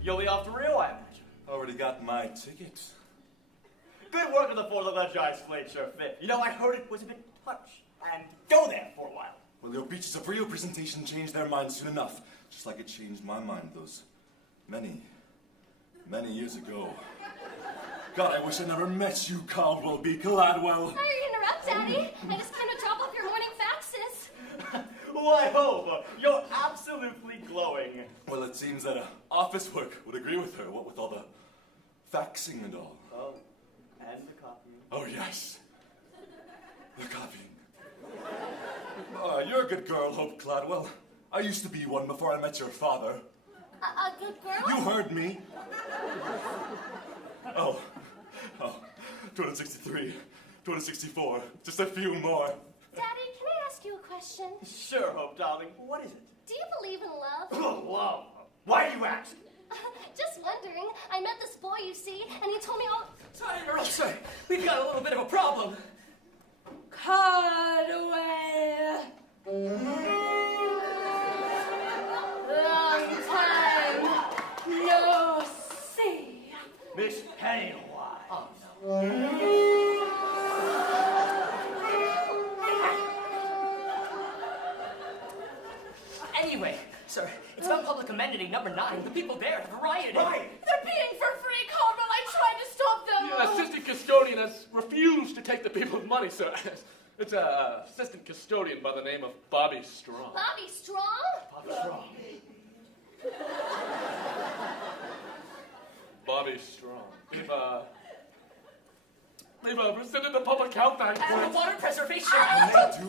You'll be off to Rio, I imagine. Already got my ticket. Good work on the 4th of Legion's Glacier Fit. You know, I heard it was a bit touch. And go there for a while. Well, your Beaches of Rio presentation changed their minds soon enough, just like it changed my mind those many years ago. God, I wish I never met you, Caldwell B. Gladwell. Sorry to interrupt, Daddy. I just came to drop off your morning faxes. Why, Hope, you're absolutely glowing. Well, it seems that office work would agree with her, what with all the faxing and all. Oh, and the copy. Oh, yes. The copying. You're a good girl, Hope Gladwell. I used to be one before I met your father. A good girl? You heard me. Oh, 263, 264, just a few more. Daddy, can I ask you a question? Sure, Hope, darling. What is it? Do you believe in love? Love. Why do you ask? Just wondering. I met this boy, you see, and he told me all... Sorry to interrupt, sir. We've got a little bit of a problem. Cut away. Long time no see. Miss Pennywise. Oh, no. Anyway, sir, it's about public amenity number 9. The people there have rioted. Right. They're being for free, Caldwell. I tried to stop them. The assistant custodian has refused to take the people's money, sir. It's an assistant custodian by the name of Bobby Strong. Bobby Strong? Bobby Strong. Bobby Strong. They've rescinded the public health act. And the water preservation.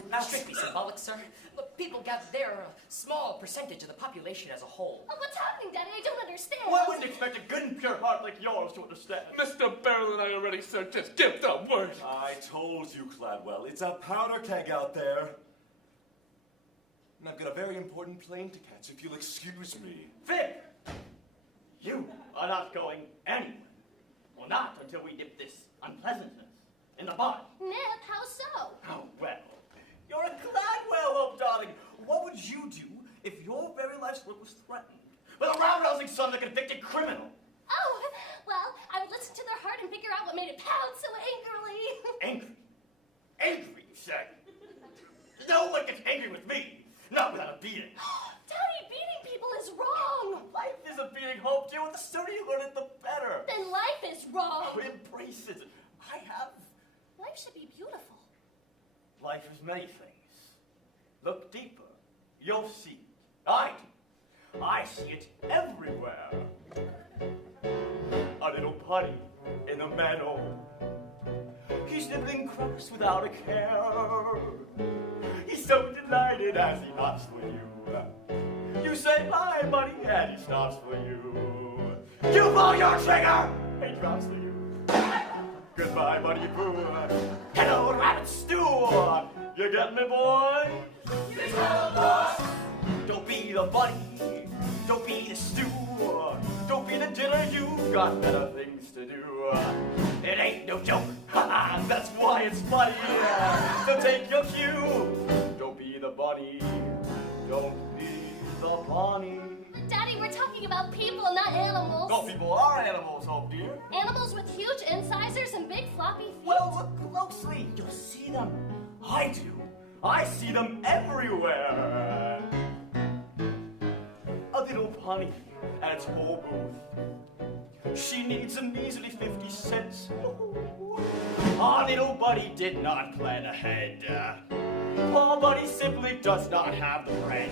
Now, Strictly symbolic, sir. Look, people gather there are a small percentage of the population as a whole. Oh, what's happening, Daddy? I don't understand. Well, I wouldn't expect a good and pure heart like yours to understand. Mr. Beryl and I already said just give the word. I told you, Gladwell, it's a powder keg out there. And I've got a very important plane to catch, if you'll excuse me. Finn! You are not going anywhere. Well, not until we dip this unpleasantness in the body. Nip, how so? Oh, well. You're a Gladwell, Hope, darling. What would you do if your very life's work was threatened with a round-rousing son like a convicted criminal. Oh, well, I would listen to their heart and figure out what made it pound so angrily. Angry? Angry, you say? No one gets angry with me, not without a beating. Daddy, beating people is wrong. Life is a beating, Hope, dear. The sooner you learn it, the better. Then life is wrong. Oh, embrace it. I have. Life should be beautiful. Life is many things. Look deeper. You'll see it. I do. I see it everywhere. A little putty in a meadow. He's nibbling crops without a care. He's so delighted as he knocks for you. You say hi, buddy, and he stops for you. You pull your trigger, he drops for you. Goodbye, buddy poo. Hello, rabbit stew. You get me, boy? You tell boss. Don't be the buddy. Don't be the stew. Don't be the dinner. You got better things to do. It ain't no joke. Haha, that's why it's funny. So take your cue. Don't be the bunny. Don't be the bunny. But Daddy, we're talking about people, not animals. No, people are animals, Hope, dear. Animals with huge incisors and big floppy feet. Well, look closely. You'll see them. I do. I see them everywhere. A little pony at its whole booth. She needs a measly 50 cents. Our little buddy did not plan ahead. Poor buddy simply does not have the bread.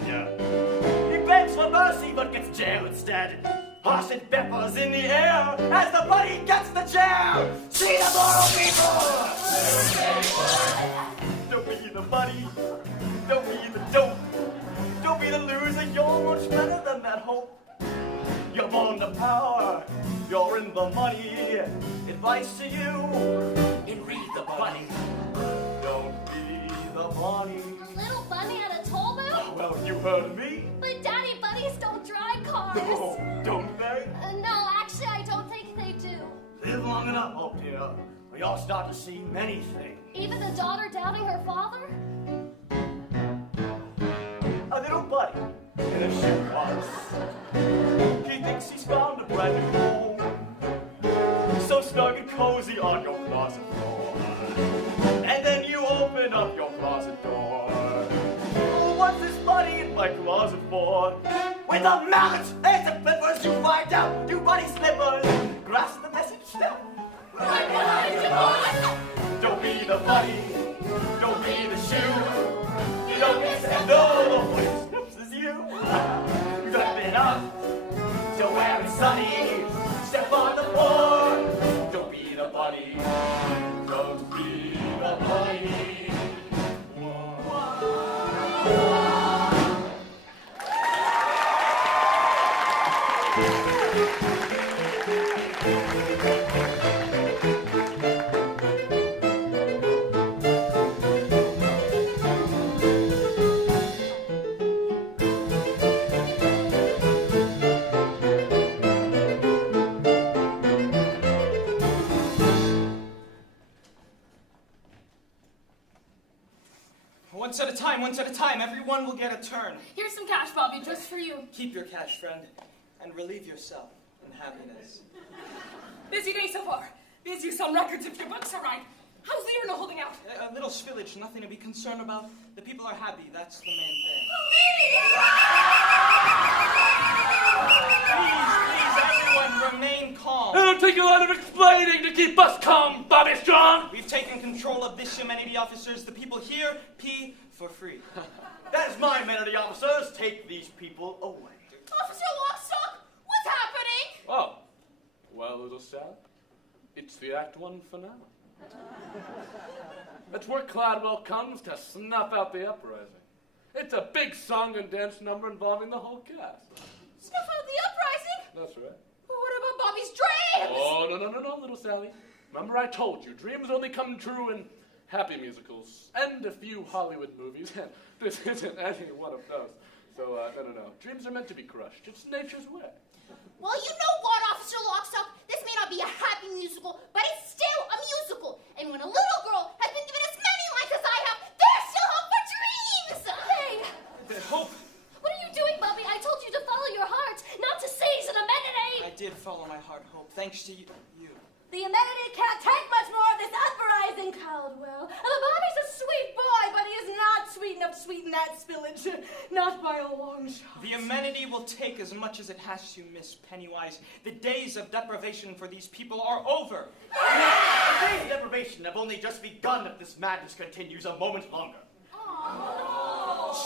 He begs for mercy but gets jail instead. Harsh and peppers in the air as the buddy gets the chair. See the moral people! Don't be the buddy. Don't be the dope. Don't be the loser. You're much better than that hope. You're born to power. You're in the money. Advice to you: and read the bunny. Don't be the bunny. A little bunny at a toll booth? Well, you heard me. But Daddy, bunnies don't drive cars. No, don't they? No, actually, I don't think they do. Live long enough, oh dear. We all start to see many things. Even the daughter doubting her father? A little buddy in a shoebox. He thinks he's found a brand new home. So snug and cozy on your closet floor. And then you open up your closet door. What's this buddy in my closet for? With a mallet and some flippers, you find out you buddy slippers. Grasp the message still. Right behind you, boy. Don't be the buddy. Don't be the shoe. You don't get to know the footsteps as you. Drop it up. So where it's sunny. Step on the floor. Don't be the buddy. Don't be the buddy. Once at a time, everyone will get a turn. Here's some cash, Bobby, just for you. Keep your cash, friend, and relieve yourself in happiness. Busy day so far. Biz you some records if your books are right. How's the Urinetown holding out? A little spillage, nothing to be concerned about. The people are happy, that's the main thing. Please, everyone, remain calm. It'll take a lot of explaining to keep us calm, Bobby Strong. We've taken control of this humanity, officers. The people here pee for free. That is my amenity, officers. Take these people away. Officer Lockstock, what's happening? Oh, well, little Sally, it's the Act 1 finale. That's where Cladwell comes to snuff out the uprising. It's a big song and dance number involving the whole cast. Snuff out the uprising? That's right. But what about Bobby's dreams? Oh, no, little Sally. Remember I told you, dreams only come true in happy musicals and a few Hollywood movies. And this isn't any one of those. So, no. Dreams are meant to be crushed. It's nature's way. Well, you know what, Officer Lockstock? This may not be a happy musical, but it's still a musical. And when a little girl has been given as many lives as I have, there's still hope for dreams! Hey! Hope. What are you doing, Bobby? I told you to follow follow your heart, not to seize an amenity. I did follow my heart, Hope, thanks to you. The amenity can't take much more of this uprising, Caldwell. And the Bobby's a sweet boy, but he is not sweet enough to sweeten that spillage. Not by a long shot. The amenity will take as much as it has to, Miss Pennywise. The days of deprivation for these people are over. The days of deprivation have only just begun if this madness continues a moment longer.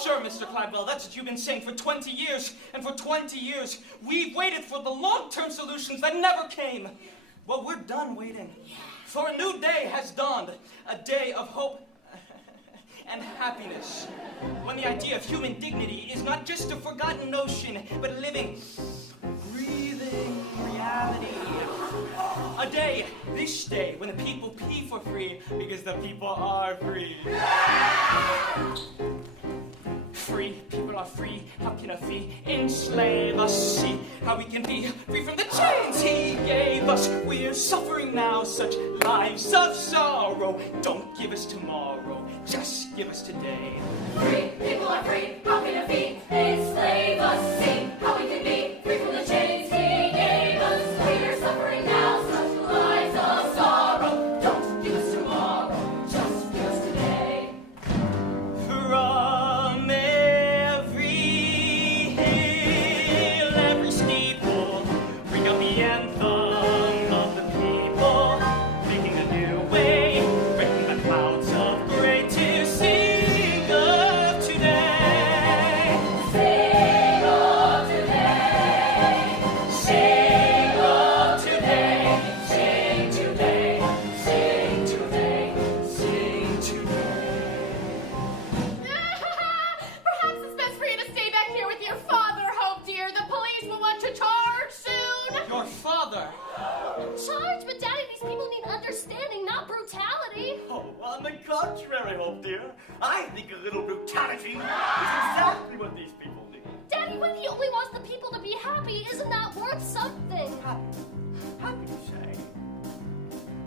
Sure, Mr. Cladwell, that's what you've been saying for 20 years. And for 20 years, we've waited for the long-term solutions that never came. Well, we're done waiting. For a new day has dawned. A day of hope and happiness. When the idea of human dignity is not just a forgotten notion, but a living, breathing reality. A day, this day, when the people pee for free because the people are free. Free, people are free. How can a fee enslave us? See how we can be free from the chains he gave us. We're suffering now such lives of sorrow. Don't give us tomorrow, just give us today. Free, people are free. How can a fee enslave us? See how we can be free from the chains he gave us. We're suffering now such lives of sorrow. Don't give us tomorrow, just give us today. From every hill, every steeple, ring out the anthem of the people, making a new way, breaking the clouds of gray to sing of today. Sing of today. Sing of today. Sing today. Sing today. Sing today. Perhaps it's best for you to stay back here with your father, Hope, dear. The police will want to charge soon. Your father. Charge, but Daddy, these people need understanding, not brutality. Oh, on the contrary, Hope dear, I think a little brutality is exactly what these people need. Daddy, when he only wants the people to be happy, isn't that worth something? Happy, you say?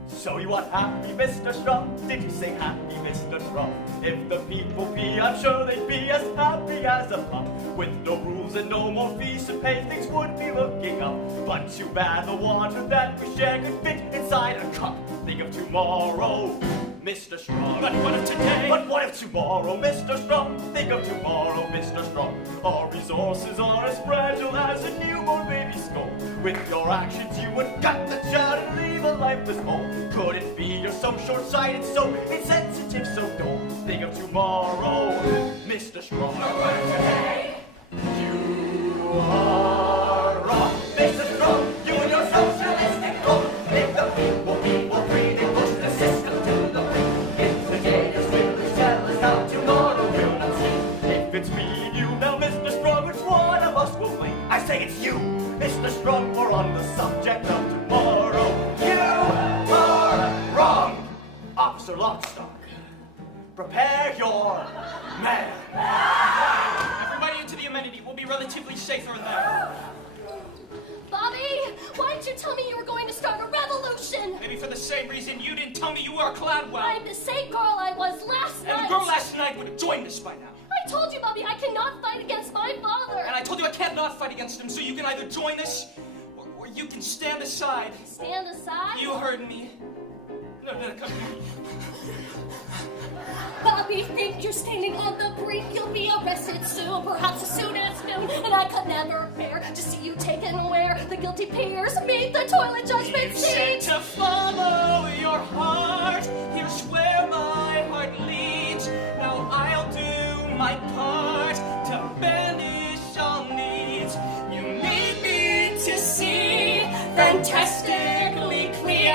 So you want happy, Mr. Strong? Did you say happy, Mr. Strong? If the people be, I'm sure they'd be as happy as a pup. With no rules and no more fees to pay, things would be looking up. But too bad the water that we share could fit inside a cup. Think of tomorrow, Mr. Strong. But what of today? But what of tomorrow, Mr. Strong? Think of tomorrow, Mr. Strong. Our resources are as fragile as a newborn baby's skull. With your actions, you would gut the child and leave a lifeless hole. Could it be you're so short-sighted, so insensitive, so dull? Think of tomorrow, Mr. Strong. But what of today? You are wrong, Mr. Strong. You and your socialistic goal. If the people free, they push the system to the brink. If the dictators will tell us how tomorrow will not see. If it's me and you now, Mr. Strong, which one of us will blink? I say it's you, Mr. Strong, for on the subject of tomorrow, you are wrong. Officer Lockstock, prepare your man. Everybody into the amenity. We'll be relatively safer in there. Bobby, why didn't you tell me you were going to start a revolution? Maybe for the same reason you didn't tell me you were a Cladwell. I'm the same girl I was last night. And the girl last night would have joined us by now. I told you, Bobby, I cannot fight against my father. And I told you I can't not fight against him, so you can either join us, or you can stand aside. Stand aside? You heard me. No, come here. Bobby, think you're standing on the brink. You'll be arrested soon, perhaps as soon as noon. And I could never bear to see you taken where the guilty peers meet the toilet judgment You said seat. to follow your heart. Here's where my heart leads. Now I'll do my part to banish all needs. You need me to see fantastically clear.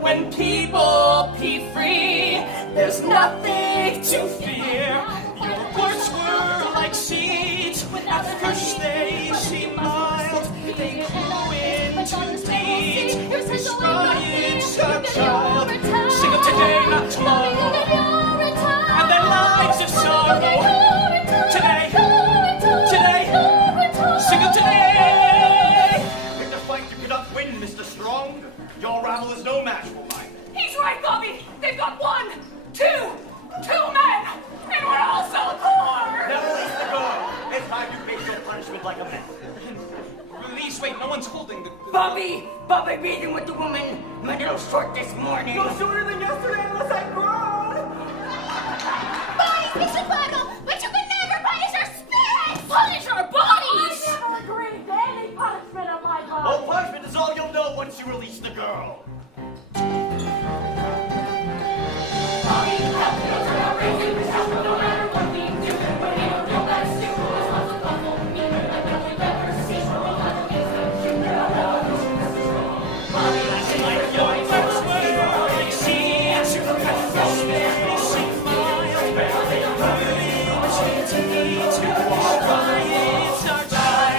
When people pee free, there's nothing to fear. Your words were like seeds. At first they seem mild, they grew into deeds. This riots a child. Sing of today, not tomorrow. And their lives of sorrow. Today, sing of today. Pick the fight you cannot win, Mr. Strong. Your rabble is no match for mine. He's right, Bobby. They've got 1, 2, 2 men, and we're punishment like a man. Release, wait, no one's holding the... Bobby meeting with the woman. My little short this morning. No sooner than yesterday unless I groan! Bodies, Mr. Bottle, but you can never punish our spirits! Punish our bodies! I never agreed to any punishment of my body. Oh, punishment is all you'll know once you release the girl. No matter what we do, when we don't know that's due, it's not so awful. Even like when we never see, we'll have a piece of you. Bobby, Last night, your first word, she asked you to pass the spirit, she smiled, she to me to try, it's our child,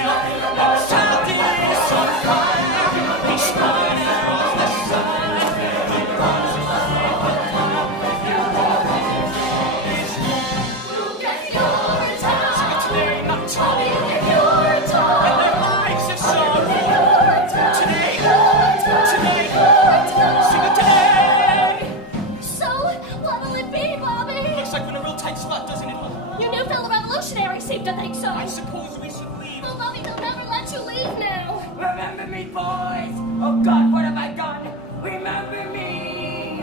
child is on fire, he smiles the sun, seem to think so. I suppose we should leave. Well, Bobby, they'll never let you leave now. remember me, boys. Oh God, what have I done? Remember me.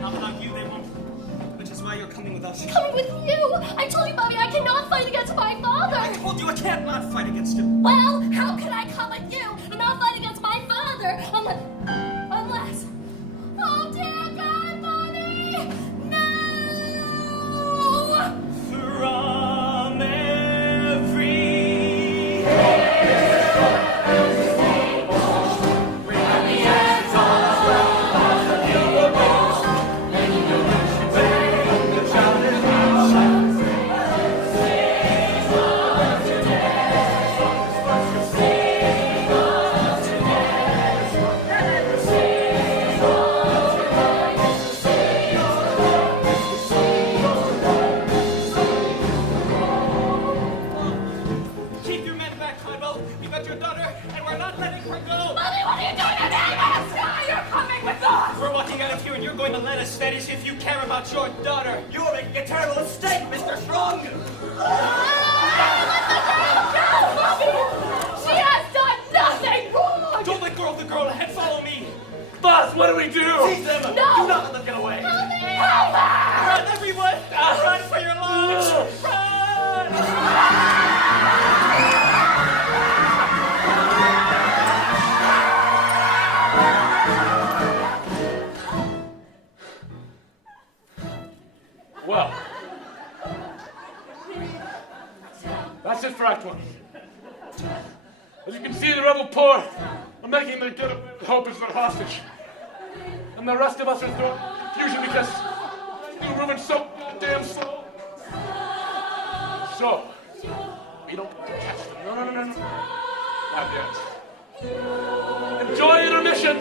Not without you, they won't. Which is why you're coming with us. Coming with you? I told you, Bobby, I cannot fight against my father. I told you I can't not fight against him. Well, how can I come with you and not fight against my father unless... Oh, dear God, Bobby! No! From every going to let us, that is, if you care about your daughter. You're making a terrible mistake, Mr. Strong! Let the girl go, Bobby! She has done nothing wrong! Don't let go of the girl and follow me! Boss, what do we do? Seize them! No! Do not let them get away! Help me! Run, everyone! Run for your lives! Run! Well, that's it for Act 1. As you can see, the rebel poor are making their getaway with Hope as their hostage. And the rest of us are throwing confusion because you ruined so damn slow. So, we don't catch them. No. Not yet. Enjoy intermission!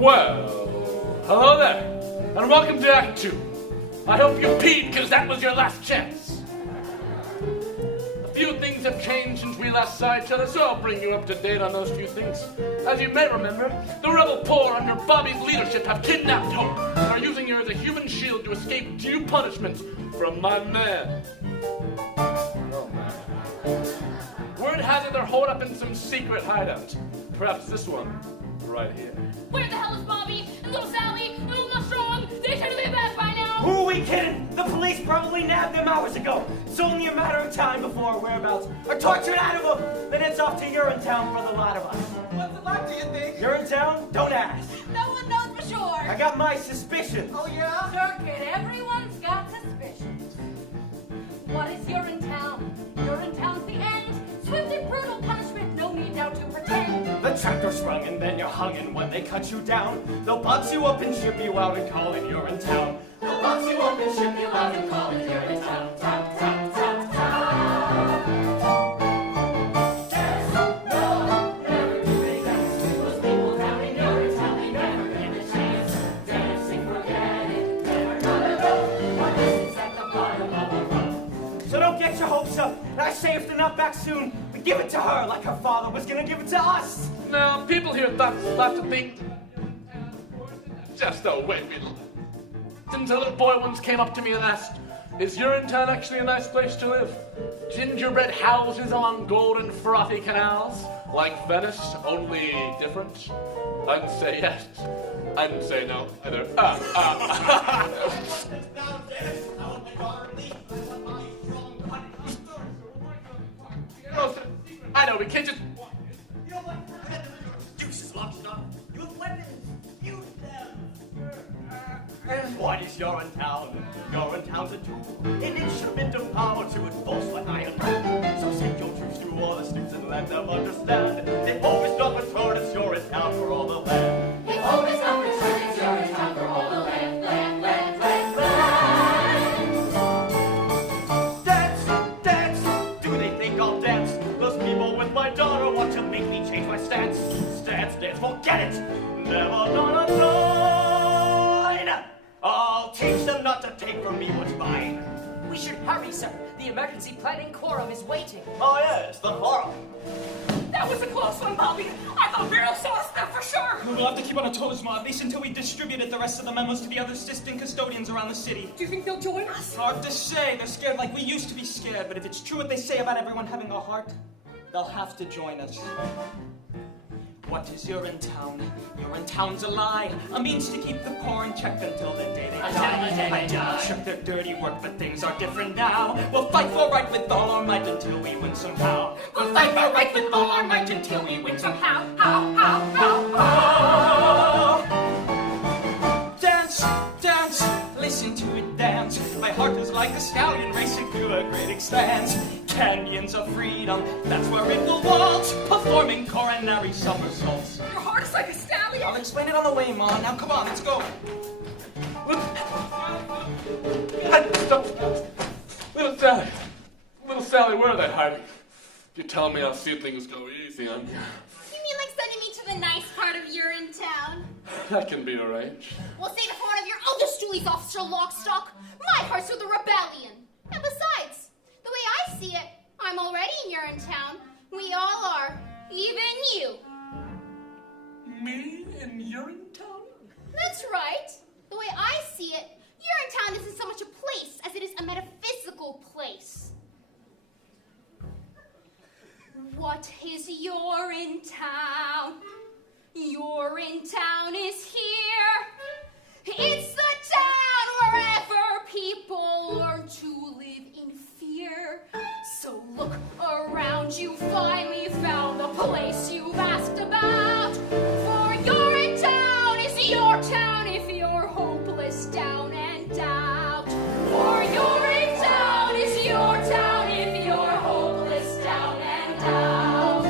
Well, hello there, and welcome to Act 2. I hope you peed, because that was your last chance. A few things have changed since we last saw each other, so I'll bring you up to date on those few things. As you may remember, the rebel poor under Bobby's leadership have kidnapped Hope and are using her as a human shield to escape due punishment from my man. Oh, man. Word has it they're holed up in some secret hideout. Perhaps this one, right here. Where the hell is Bobby? And little Sally? And little Mushroom? They should be back by now. Who are we kidding? The police probably nabbed them hours ago. It's only a matter of time before our whereabouts are tortured out of them. Then it's off to Urinetown for the lot of us. What's the lot, do you think? Urinetown? Don't ask. No one knows for sure. I got my suspicions. Oh, yeah? Sure, kid, everyone's got suspicions. What is Urinetown? Urinetown's the end. Swift and brutal punishment, no need now to pretend. The tractor's sprung and then you're hung, and when they cut you down, they'll box you up and ship you out and call it Urinetown. They'll box you up and ship you out and call it Urinetown. Tap, tap, tap, tap. Dance, no, never do they dance. Those people down in Urinetown, they never get a chance. Dancing, forget it, never gonna go. What is at the bottom of the road? So don't get your hopes up. And I say if they're not back soon, we give it to her like her father was gonna give it to us. Now, people here thought lots of things. Just the way we live. Since a little boy once came up to me and asked, is Urinetown actually a nice place to live? Gingerbread houses along golden frothy canals, like Venice, only different? I'd say yes. I'd say no either. I know, we can't just... You know what? Deuces, LACHSA. You have weapons. Use them. And what is Urinetown? Urinetown's a tool, an instrument of power to enforce what I am. So send your troops to all the streets and let them understand. If hope is not returned, it's Urinetown for all the land. If hope is not returned, it's Urinetown for all the land, land, land, land, land. Dance, dance. Do they think I'll dance? Those people with my daughter want to make me change my stance. Stance, dance, forget it. Never gonna join. I'll teach them not to take from me what's mine. We should hurry, sir. The emergency planning quorum is waiting. Oh, yes, the horror. That was a close one, Bobby. I thought Beryl saw us there for sure. We'll have to keep on our toes, Ma, at least until we distributed the rest of the memos to the other assistant custodians around the city. Do you think they'll join us? Hard to say. They're scared like we used to be scared, but if it's true what they say about everyone having a heart, they'll have to join us. What is Urinetown? Urinetown's a lie, a means to keep the poor in check until the day they die. I did not shirk their dirty work, but things are different now. We'll fight for right with all our might until we win somehow. We'll fight for right with all our might until we win somehow. How, Dance, dance, listen to it dance. My heart is like a stallion racing through a great expanse. Canyons of freedom, that's where it will waltz, performing coronary somersaults. Your heart is like a stallion. I'll explain it on the way, Ma. Now come on, let's go. Little Sally, where are they hiding? If you tell me, I'll see things go easy on you. You mean like sending me to the nice part of Urinetown? That can be arranged. Well, say it for one of your other stoolies, Officer Lockstock. My heart's with the rebellion. And besides, the way I see it, I'm already in Urinetown. We all are. Even you. Me in Urinetown? That's right. The way I see it, Urinetown isn't so much a place as it is a metaphysical place. What is Urinetown? Urinetown is here. It's the town wherever people learn to live in fear. So look around, you finally found the place you've asked about. For Urinetown is your town if you're hopeless, down and out. For Urinetown is your town if you're hopeless, down and out.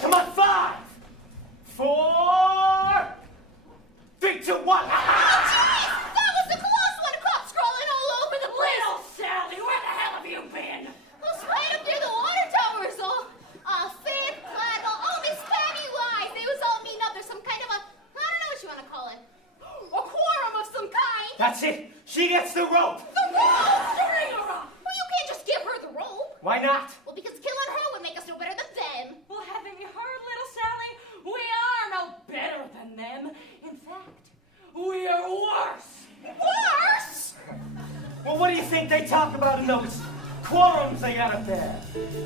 Come on, 5, 4, 3, 2, 1. That was the close one, caught scrolling all over the place. Little Sally, where the hell have you been? I was right up near the water tower, so Fifth, Flagel, oh, Miss Pennywise. They was all meeting up. There's some kind of a, I don't know what you want to call it. A quorum of some kind. That's it. She gets the rope. The rope! String her up! Well, you can't just give her the rope. Why not? Well, because killing her would make us no better than them. Well, haven't you heard, little Sally? We are no better than them. In fact, we are worse. Worse? Well, what do you think they talk about in those quorums they got up there?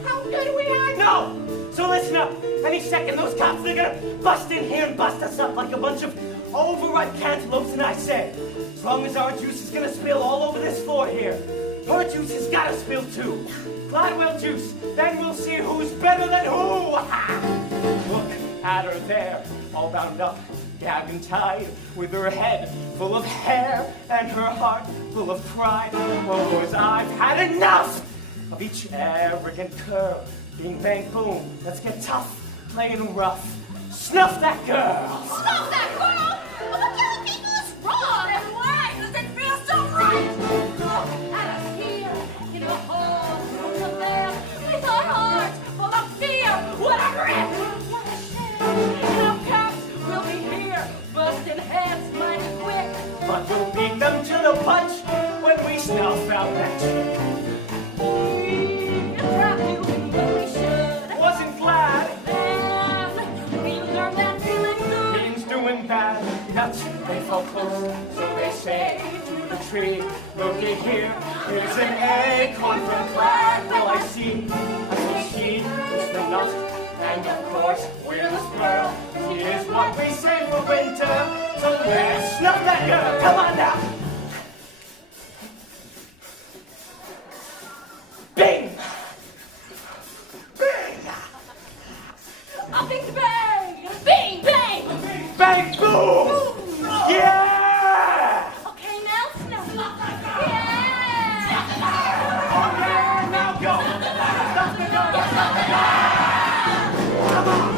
How good we are? No! So listen up. Any second, those cops, they're gonna bust in here and bust us up like a bunch of overripe cantaloupes, and I say, as long as our juice is gonna spill all over this floor here, her juice has gotta spill too. Gladwell juice, then we'll see who's better than who! Look at her there, all bound up, gagged and tied, with her head full of hair and her heart full of pride. Oh, boys, I've had enough of each arrogant curl being bang boom. Let's get tough, playing rough. Snuff that girl! Snuff that girl! Well, the killing people is wrong! And why does it feel so right? Look at us here in the hall rooms of there, with our hearts full of fear, whatever it is. In our caps, we'll be here, busting heads mighty quick. But we'll beat them to the punch when we snuff out that chick. We trapped you when we should. Wasn't glad. Then we learned that feeling good. Means doing bad. Nuts, they fall close, so they say to the tree. Looky here, here's an acorn from Glad. Well, I see she is the nut, and of course we're the squirrel. Here's what we say for winter. So let's snuff that girl. Come on now. Bing! Bing! A big bang! Bing, bang! Bang, boom! Yeah! Okay, now snuff. Yeah! Yeah, now go! Snuff the girl! Come on!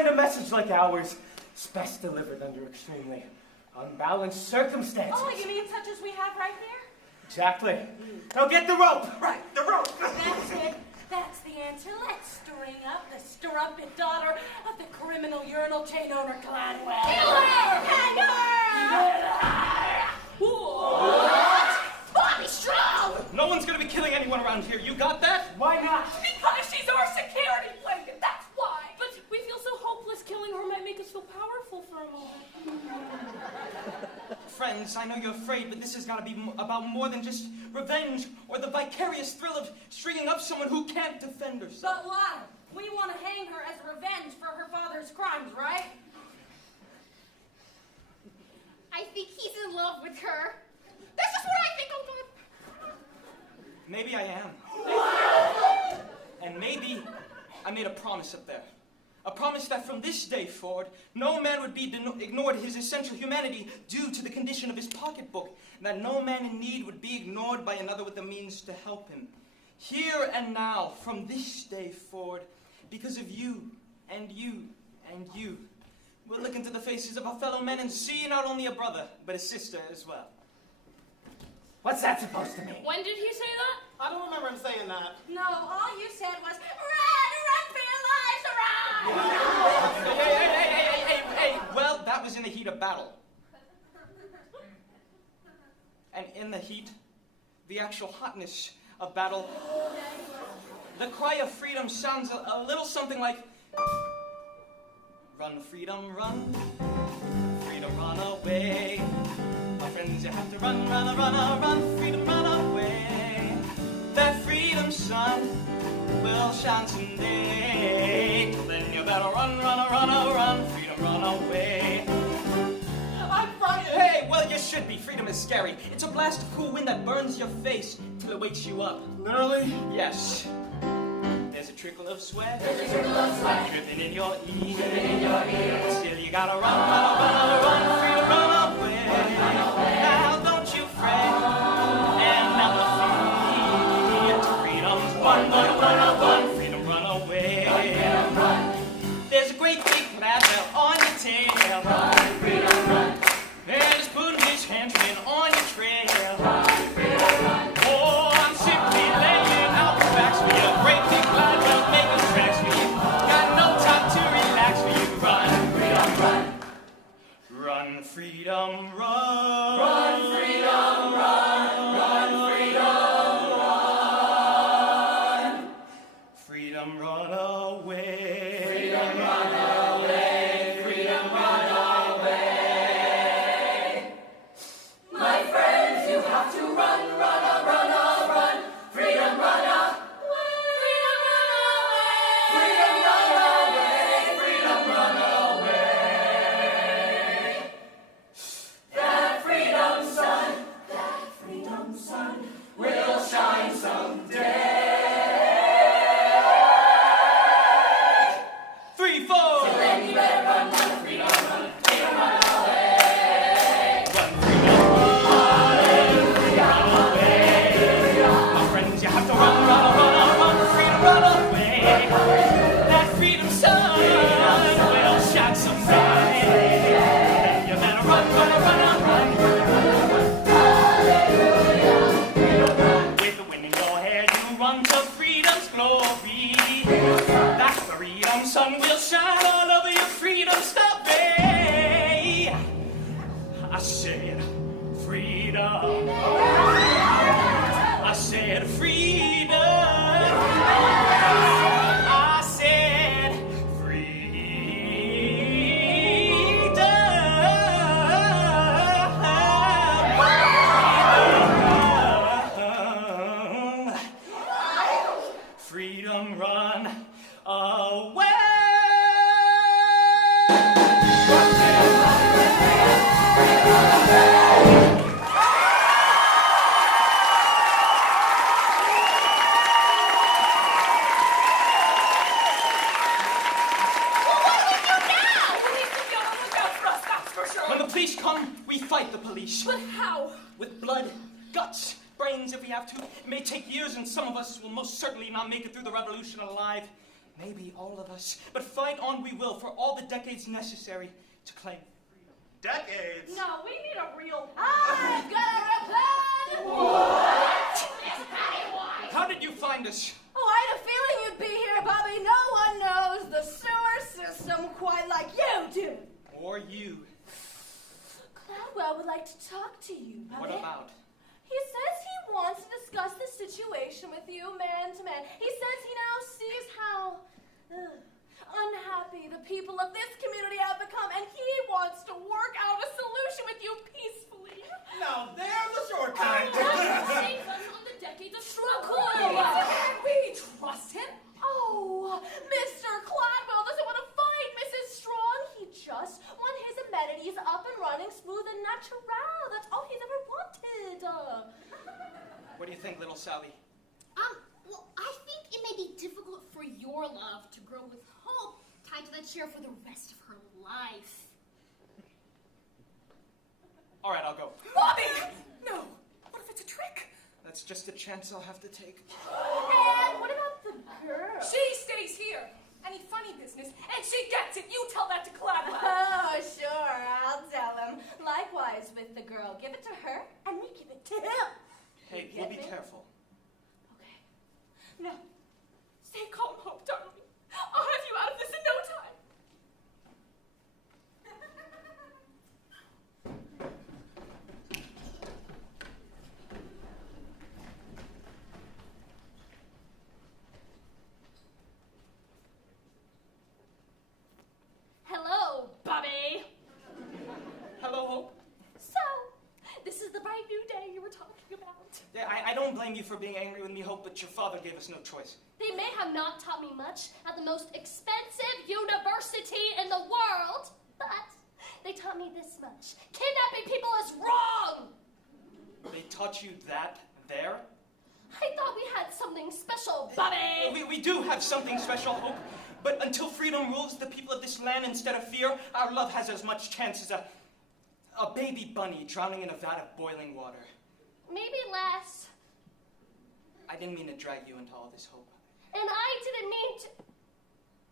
A message like ours is best delivered under extremely unbalanced circumstances. Oh, you mean such as we have right here? Exactly. Now get the rope. Right, the rope. That's it. That's the answer. Let's string up the strumpet daughter of the criminal urinal chain owner Gladwell. Kill her! Hang her! What? Bobby Strong! No one's gonna be killing anyone around here. You got that? Why not? Because she's our security blanket. That's why. But we feel so hopeless. Killing her might make us feel powerful for a moment. Friends, I know you're afraid, but this has got to be about more than just revenge or the vicarious thrill of stringing up someone who can't defend herself. But why? We want to hang her as revenge for her father's crimes, right? I think he's in love with her. That's just what I think. Maybe I am. And maybe I made a promise up there. A promise that from this day forward, no man would be ignored his essential humanity due to the condition of his pocketbook, and that no man in need would be ignored by another with the means to help him. Here and now, from this day forward, because of you and you and you, we'll look into the faces of our fellow men and see not only a brother, but a sister as well. What's that supposed to mean? When did he say that? I don't remember him saying that. No, all you said was, run for your lives, run! Hey, well, that was in the heat of battle. And in the heat, the actual hotness of battle, the cry of freedom sounds a little something like, run, freedom, run, freedom, run away. My friends, you have to run, freedom, run away. That freedom sun will shine someday. Then you better run, freedom, run away. I'm frightened. Hey, well, you should be. Freedom is scary. It's a blast of cool wind that burns your face till it wakes you up. Literally? Yes. There's a trickle of sweat. Dripping in your ear. Still you gotta run, freedom, run away. Now don't you fret and never fear. Freedom's one, freedom, run away. There's a great big ladder on your tail. And he's putting his hands in on your trail. Oh, I'm simply laying out the facts for you. Great big ladder making tracks for you. Got no time to relax for you. Run, freedom, run. Run, freedom, run, freedom, run away. Freedom, run away. Freedom, run away. My friends, you have to run. Freedom, run away. Freedom, run away. Freedom, run away. That freedom sun will shine someday. 3, 4. So then you better run, freedom, run away. Run, freedom, run away. My friends, you have to run, freedom, run away. That freedom sun will shine someday. You better run. With the wind in your hair, you run to freedom's glory. That freedom sun will shine all over your freedom stubby. I said freedom. I said freedom. I said freedom, run away. When the police come, we fight the police. But how? With blood, guts, brains if we have to. It may take years, and some of us will most certainly not make it through the revolution alive. Maybe all of us. But fight on we will for all the decades necessary to claim freedom. Decades? No, we need a real... I've got a reply! What? Miss Pennywise! How did you find us? Oh, I had a feeling you'd be here, Bobby. No one knows the sewer system quite like you do. Or you. Cladwell would like to talk to you, Bobby. What about? He says he wants to discuss the situation with you man to man. He says he now sees how unhappy the people of this community have become, and he wants to work out a solution with you peacefully. Now, there's a shortcut. Save us on the decades of struggle. Can we trust him? Oh, Mr. Cladwell doesn't want to fight Mrs. Strong. He just wants his amenities up and running smooth and natural. That's all he's ever wanted. What do you think, little Sally? Well, I think it may be difficult for your love to grow with hope tied to the cheer for the rest of her life. All right, I'll go. Bobby! No! What if it's a trick? That's just a chance I'll have to take. And what about the girl? She stays here. Any funny business, and she gets it. You tell that to Cladwell. Oh, sure, I'll tell him. Likewise with the girl. Give it to her, and we give it to him. Hey, You we'll get be me? careful. Okay. No. Stay calm, Hope, darling. I'll have you out of this in no time. Hello, Bobby. Hello, Hope. So, this is the bright new day you were talking about. Yeah, I don't blame you for being angry with me, Hope, but your father gave us no choice. They may have not taught me much at the most expensive university in the world, but they taught me this much. Kidnapping people is wrong! They taught you that there? I thought we had something special, Bobby! We do have something special, Hope. But until freedom rules the people of this land instead of fear, our love has as much chance as a baby bunny drowning in a vat of boiling water. Maybe less. I didn't mean to drag you into all this, Hope. And I didn't mean to...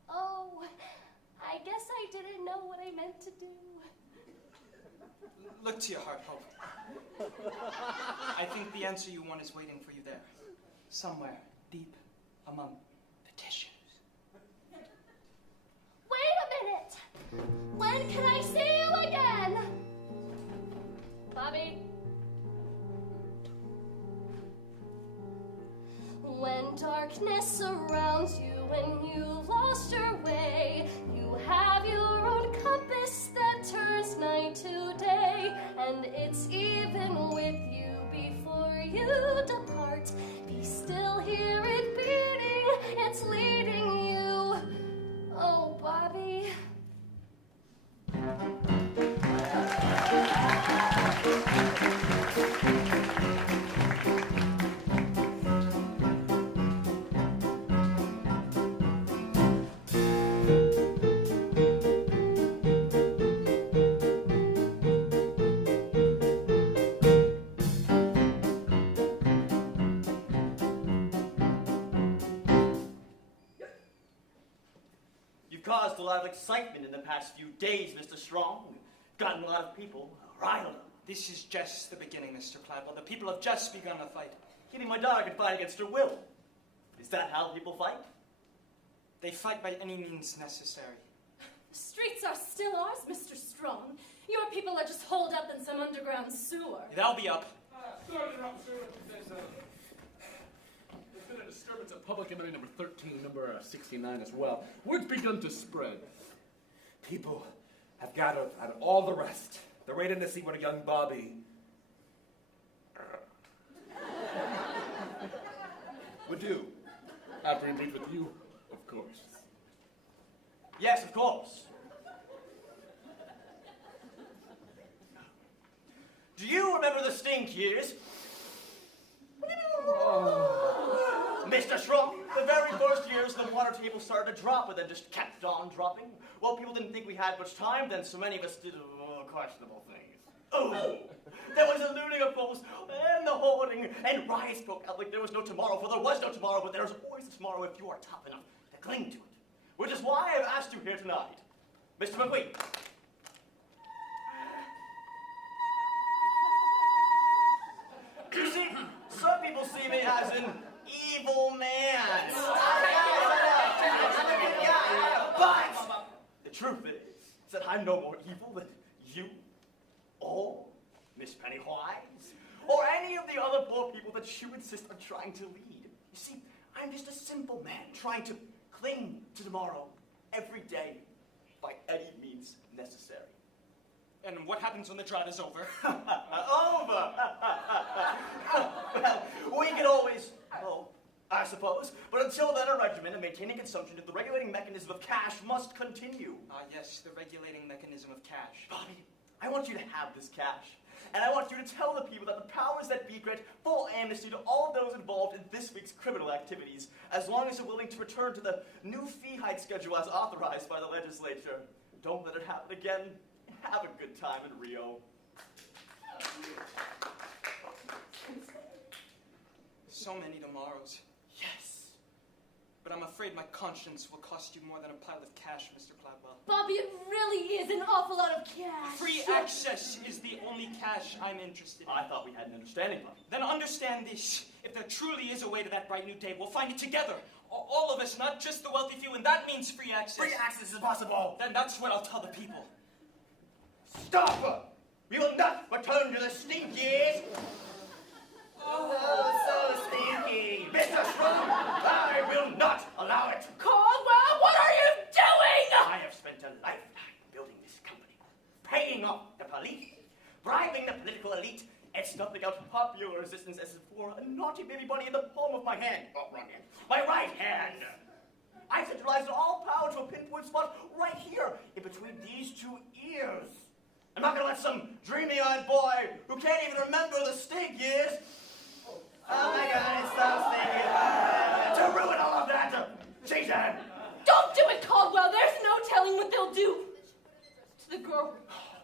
Oh, I guess I didn't know what I meant to do. Look to your heart, Hope. I think the answer you want is waiting for you there. Somewhere deep among the tissues. Wait a minute! When can I see you again? Bobby? When darkness surrounds you and you lost your way, you have your own compass that turns night to day, and it's even with you before you depart. Be still, hear it beating, it's leading you. Oh, Bobby. You've caused a lot of excitement in the past few days, Mr. Strong. Gotten a lot of people riled up. This is just the beginning, Mr. Cladwell. The people have just begun to fight. Kidding, my daughter can fight against her will. Is that how people fight? They fight by any means necessary. The streets are still ours, Mr. Strong. Your people are just holed up in some underground sewer. They'll be up. Sorry to interrupt, sir. There's been a disturbance at Public Enemy number 13, number 69 as well. Word's begun to spread. People have gathered at all the rest. They're waiting to see what a young Bobby would do. After he meets with you, of course. Yes, of course. Do you remember the stink years? Mr. Strong, the very first years the water table started to drop and then just kept on dropping. Well, people didn't think we had much time, then so many of us did questionable things. Oh! There was a looting of folks, and the hoarding, and riots broke out like there was no tomorrow, for there was no tomorrow, but there's always a tomorrow if you are tough enough to cling to it. Which is why I've asked you here tonight. Mr. McQueen. You see, some people see me as an evil man. But the truth is that I'm no more evil than you, or Miss Pennywise, or any of the other poor people that you insist on trying to lead. You see, I'm just a simple man trying to cling to tomorrow every day by any means necessary. And what happens when the drought is over? Over! Well, we can always hope, I suppose. But until then, our regimen of maintaining consumption of the regulating mechanism of cash must continue. Ah, yes, the regulating mechanism of cash. Bobby, I want you to have this cash. And I want you to tell the people that the powers that be grant full amnesty to all those involved in this week's criminal activities, as long as you're willing to return to the new fee hike schedule as authorized by the legislature. Don't let it happen again. Have a good time in Rio. So many tomorrows. Yes. But I'm afraid my conscience will cost you more than a pile of cash, Mr. Cladwell. Bobby, it really is an awful lot of cash. Free access is the only cash I'm interested in. I thought we had an understanding, Bobby. Then understand this. If there truly is a way to that bright new day, we'll find it together. All of us, not just the wealthy few, and that means free access. Free access is possible. Then that's what I'll tell the people. Stop! We will not return to the stinkies. Oh, so stinky. Mr. Strong, I will not allow it. Caldwell, what are you doing? I have spent a lifetime building this company, paying off the police, bribing the political elite, and snuffing out popular resistance as for a naughty baby bunny in the palm of my hand. Oh, wrong hand. My right hand. I centralized all power to a pinpoint spot right here, in between these two ears. I'm not going to let some dreamy-eyed boy who can't even remember the stink years. Oh my God, it's so stinky. To ruin all of that. Satan. Don't do it, Caldwell. There's no telling what they'll do to the girl.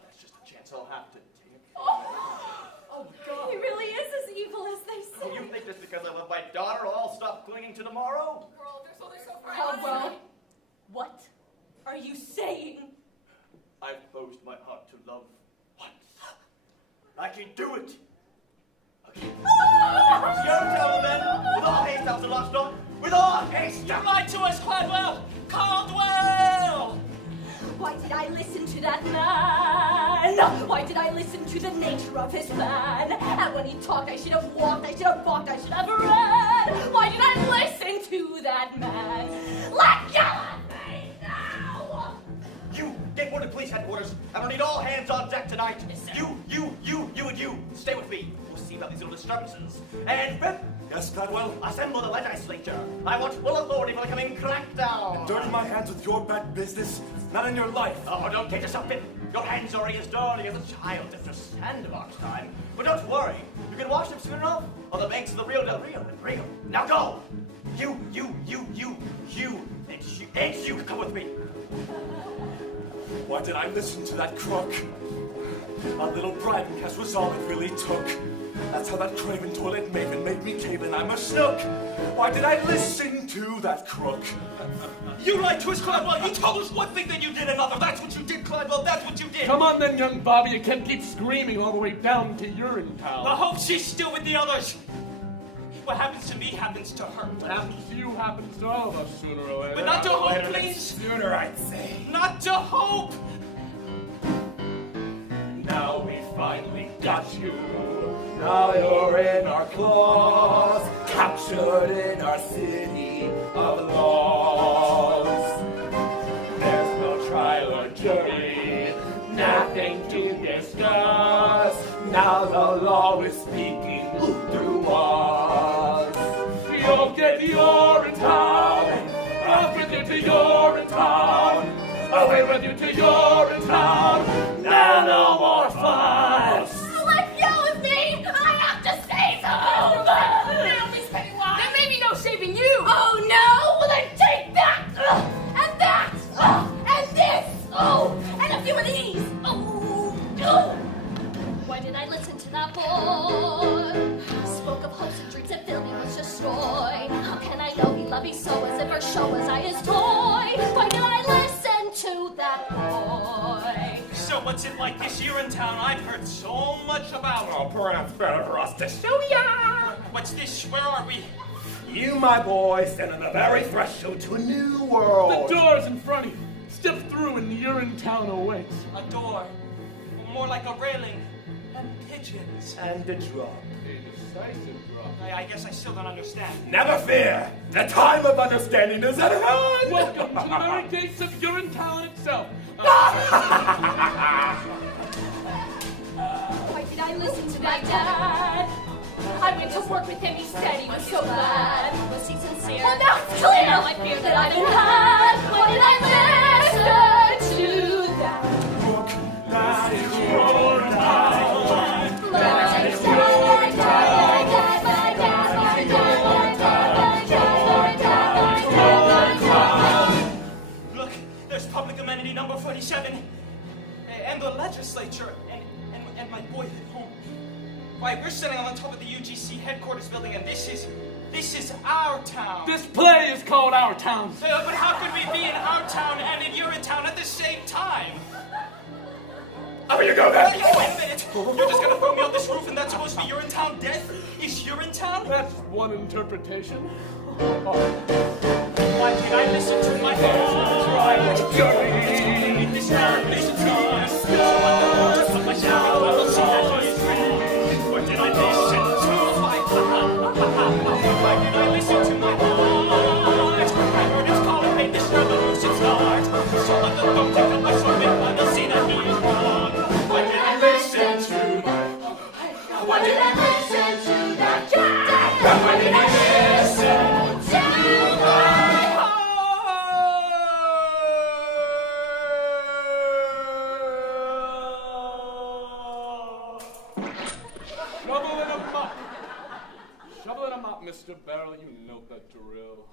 That's just a chance I'll have to take. Oh, God. He really is as evil as they say. Oh, you think just because I love my daughter, I'll stop clinging to tomorrow? Caldwell, what are you saying? I've closed my heart to love once. I can do it. Okay. Urinetown, then. With all haste, I was a lost dog. With all haste. You lied to us, Cladwell! Caldwell! Why did I listen to that man? Why did I listen to the nature of his plan? And when he talked, I should have walked, I should have walked, I should have ran. Why did I listen to that man? Let go of me now! You, get word to police headquarters. I'm gonna need all hands on deck tonight. Yes, sir. You, and you. Stay with me. We'll see about these little disturbances. And Rip, Yes, Cladwell? assemble the legislature. I want full authority for the coming crackdown. Dirty my hands with your bad business? Not in your life. Oh, don't get yourself in. Your hands are already as dirty as a child. It's just sandbox time. But don't worry. You can wash them soon enough on the banks of the Rio del Rio. Now go. You, and you come with me. Why did I listen to that crook? A little bribing cash was all it really took. That's how that craven toilet maven made me cave in. I'm a snook. Why did I listen to that crook? You lied to us, Cladwell! You told us one thing, then you did another! That's what you did, Cladwell! That's what you did! Come on then, young Bobby. You can't keep screaming all the way down to Urinetown. I hope she's still with the others! What happens to me happens to her. What happens to you happens to all of us sooner or later. But not to hope, please! Sooner, I'd say. Not to hope! Now we finally got you. Now you're in our claws, captured in our city of laws. There's no trial or jury, nothing to discuss. Now the law is speaking through us. You'll get Urinetown, off with you to Urinetown, away with you to Urinetown. Now no more fuss. Let go of me! I have to save them! Naomi's Pennywise! There may be no saving you! Oh no! Well then take that! And that! And this! Oh! And a few of these! Oh! Why did I listen to that boy? Spoke of hopes and dreams that filled me with destroy. How can I know he loved me so as if her show was I his toy? Why did I listen to that boy? So what's it like this Urinetown I've heard so much about? Oh, perhaps better for us to show ya. What's this? Where are we? You, my boy, stand on the very threshold to a new world. The door's in front of you. Step through and Urinetown awaits. A door. More like a railing. And pigeons. And a drop. A decisive drop. I guess I still don't understand. Never fear. The time of understanding is at hand. Welcome to the very gates of Urinetown itself. Why did I listen to my dad? I went to work with him, he said he was so glad. Was he sincere? Well, now it's clear! Now I fear that I've been had. Why did I listen to that? Crook, nasty crook. and the legislature, and my boyhood home. Why, we're sitting on the top of the UGC headquarters building, and this is our town. This play is called Our Town. But how could we be in our town and in Urinetown at the same time? Up you go, then. Wait a minute. You're just gonna throw me off this roof and that's supposed to be Urinetown death? Is Urinetown? That's one interpretation. Why can't I listen to my heart? This nation starts. What my shadow, I will see that he is free. What did I listen to? Why did I listen to my heart? I heard it's calling me this revolution start. So let the boat take up my sword and I'll see that he is wrong. Why did I listen to my heart? Why did I listen to that guy? Why did I listen to my heart? Shovel in a mop, Mr. Barrel. You know the drill.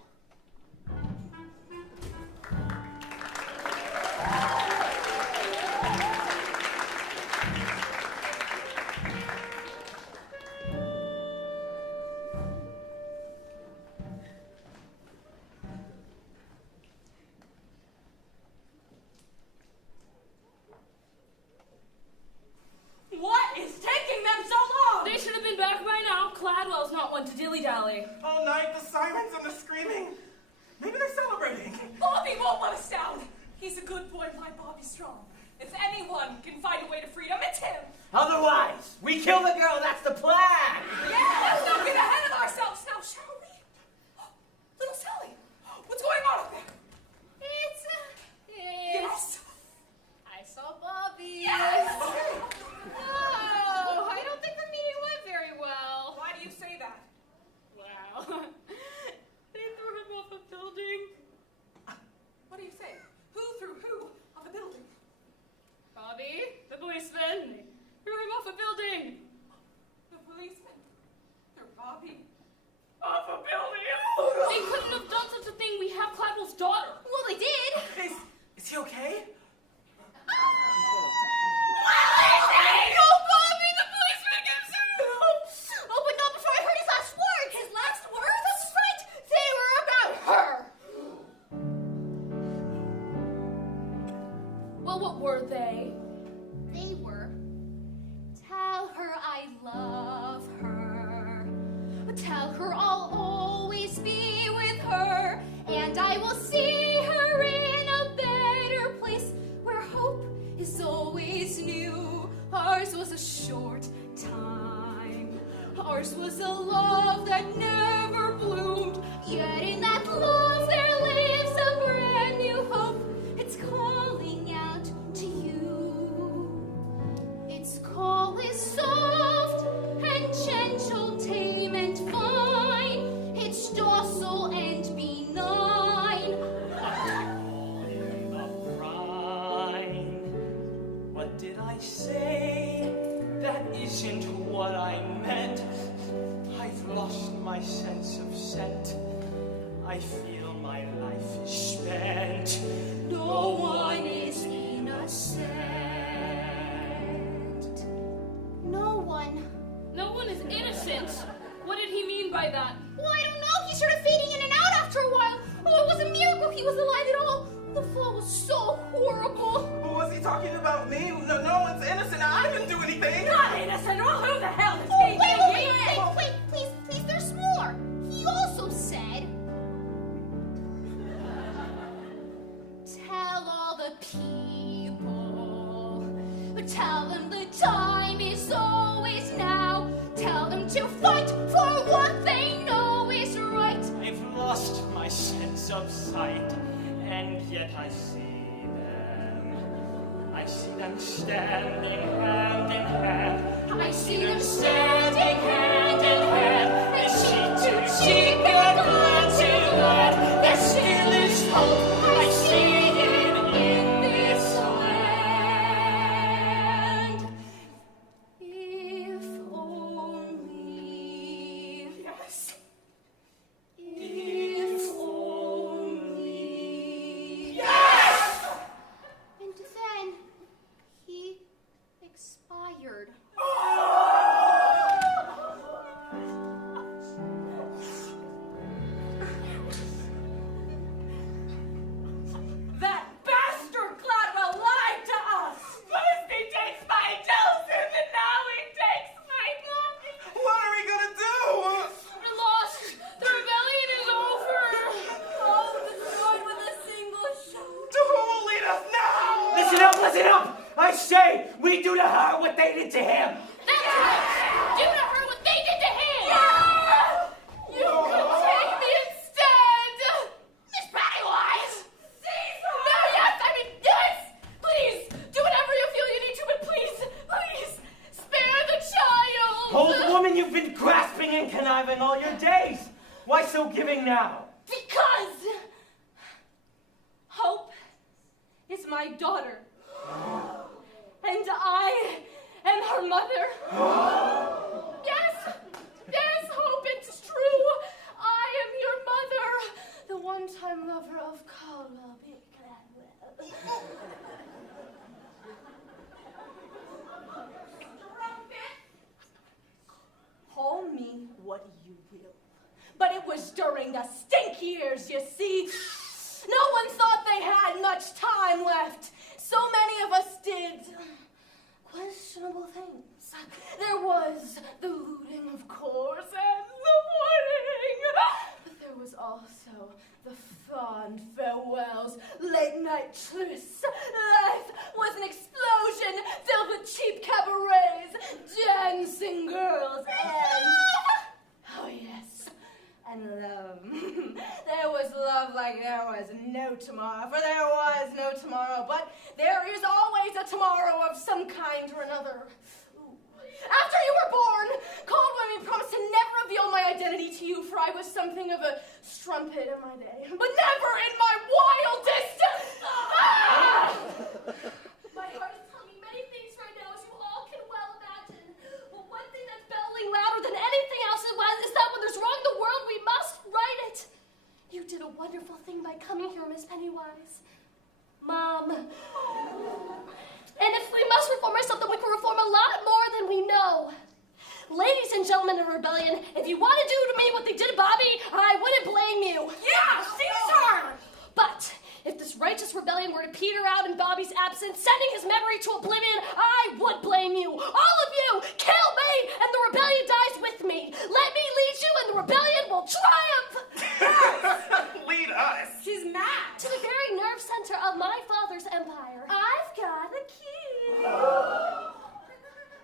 What is taking them so long? They should have been back by now. Cladwell's not one to dilly-dally. All night, the sirens and the screaming. Maybe they're celebrating. Bobby won't let us down. He's a good boy, my Bobby's strong. If anyone can find a way to freedom, it's him. Otherwise, we kill the girl. That's the plan. Yeah, let's not get ahead of ourselves now, shall we? Little Sally, what's going on up there? Yes. I saw Bobby. Yes. Oh, I don't think the meeting went very well. Why do you say that? Wow. They threw him off a building. What do you say? Who threw who off a building? Bobby, the policeman, they threw him off a building. The policeman threw Bobby Off a building? They couldn't have done such a thing. We have Cladwell's daughter. Well, they did. Is he okay? Well, what were they? They were, tell her I love her. Tell her I'll always be with her. And I will see her in a better place where hope is always new. Ours was a short time. Ours was a love that never bloomed. Yet in that love there lives a brand new hope. It's calling out to you. Its call is soft and gentle, tame and fine. It's docile and benign. The brine. What did I say? That isn't what I meant. I've lost my sense of scent. I feel my life is spent. No one is innocent. No one. No one is innocent. What did he mean by that? Well, I don't know. He started fading in and out after a while. Oh, it was a miracle he was alive at all. The fall was so horrible. Was he talking about me? No one's innocent. I didn't do anything. Not innocent. Well, who the hell is Oh, he? wait, please, there's more. He also said, tell all the people, tell them the time is always now. Tell them to fight for what they know is right. I've lost my sense of sight, and yet I see them. I see them standing hand in hand. I see them standing hand in hand, and cheek to cheek and glad to glad. There still is hope. I see it in this land. If only. Yes. If only. Yes! And then he we do to her what they did to him. That's right. Do to her what they did to him. Yeah! You could take me instead! Miss Pennywise! No, yes, I mean, yes! Please, do whatever you feel you need to, but please, spare the child! Old woman, you've been grasping and conniving all your days. Why so giving now? Because Hope is my daughter. And I am her mother. Yes, Hope, it's true. I am your mother, the one-time lover of Caldwell B. Gladwell. Call me what you will. But it was during the stink years, you see. No one thought they had much time left. So many of us did questionable things. There was the looting, of course, and the hoarding. But there was also the fond farewells, late-night trysts. Life was an explosion filled with cheap cabarets, dancing girls, and... oh, yes. And love. There was love like there was no tomorrow, for there was no tomorrow, but there is always a tomorrow of some kind or another. Ooh. After you were born, Caldwell promised to never reveal my identity to you, for I was something of a strumpet in my day, but never in my wildest... Ah! My heart is telling me many things right now, as you all can well imagine. But one thing that's bellowing louder than anything else is that when there's wrong in the world, we must right it. You did a wonderful thing by coming here, Miss Pennywise. Mom. And if we must reform ourselves, then we can reform a lot more than we know. Ladies and gentlemen of rebellion, if you want to do to me what they did to Bobby, I wouldn't blame you. Yeah, Caesar! But if this righteous rebellion were to peter out in Bobby's absence, sending his memory to oblivion, I would blame you. All of you! Kill me, and the rebellion dies with me. Let me lead you, and the rebellion will triumph. Lead us. She's mad. To the very nerve center of my father's empire. I've got the key.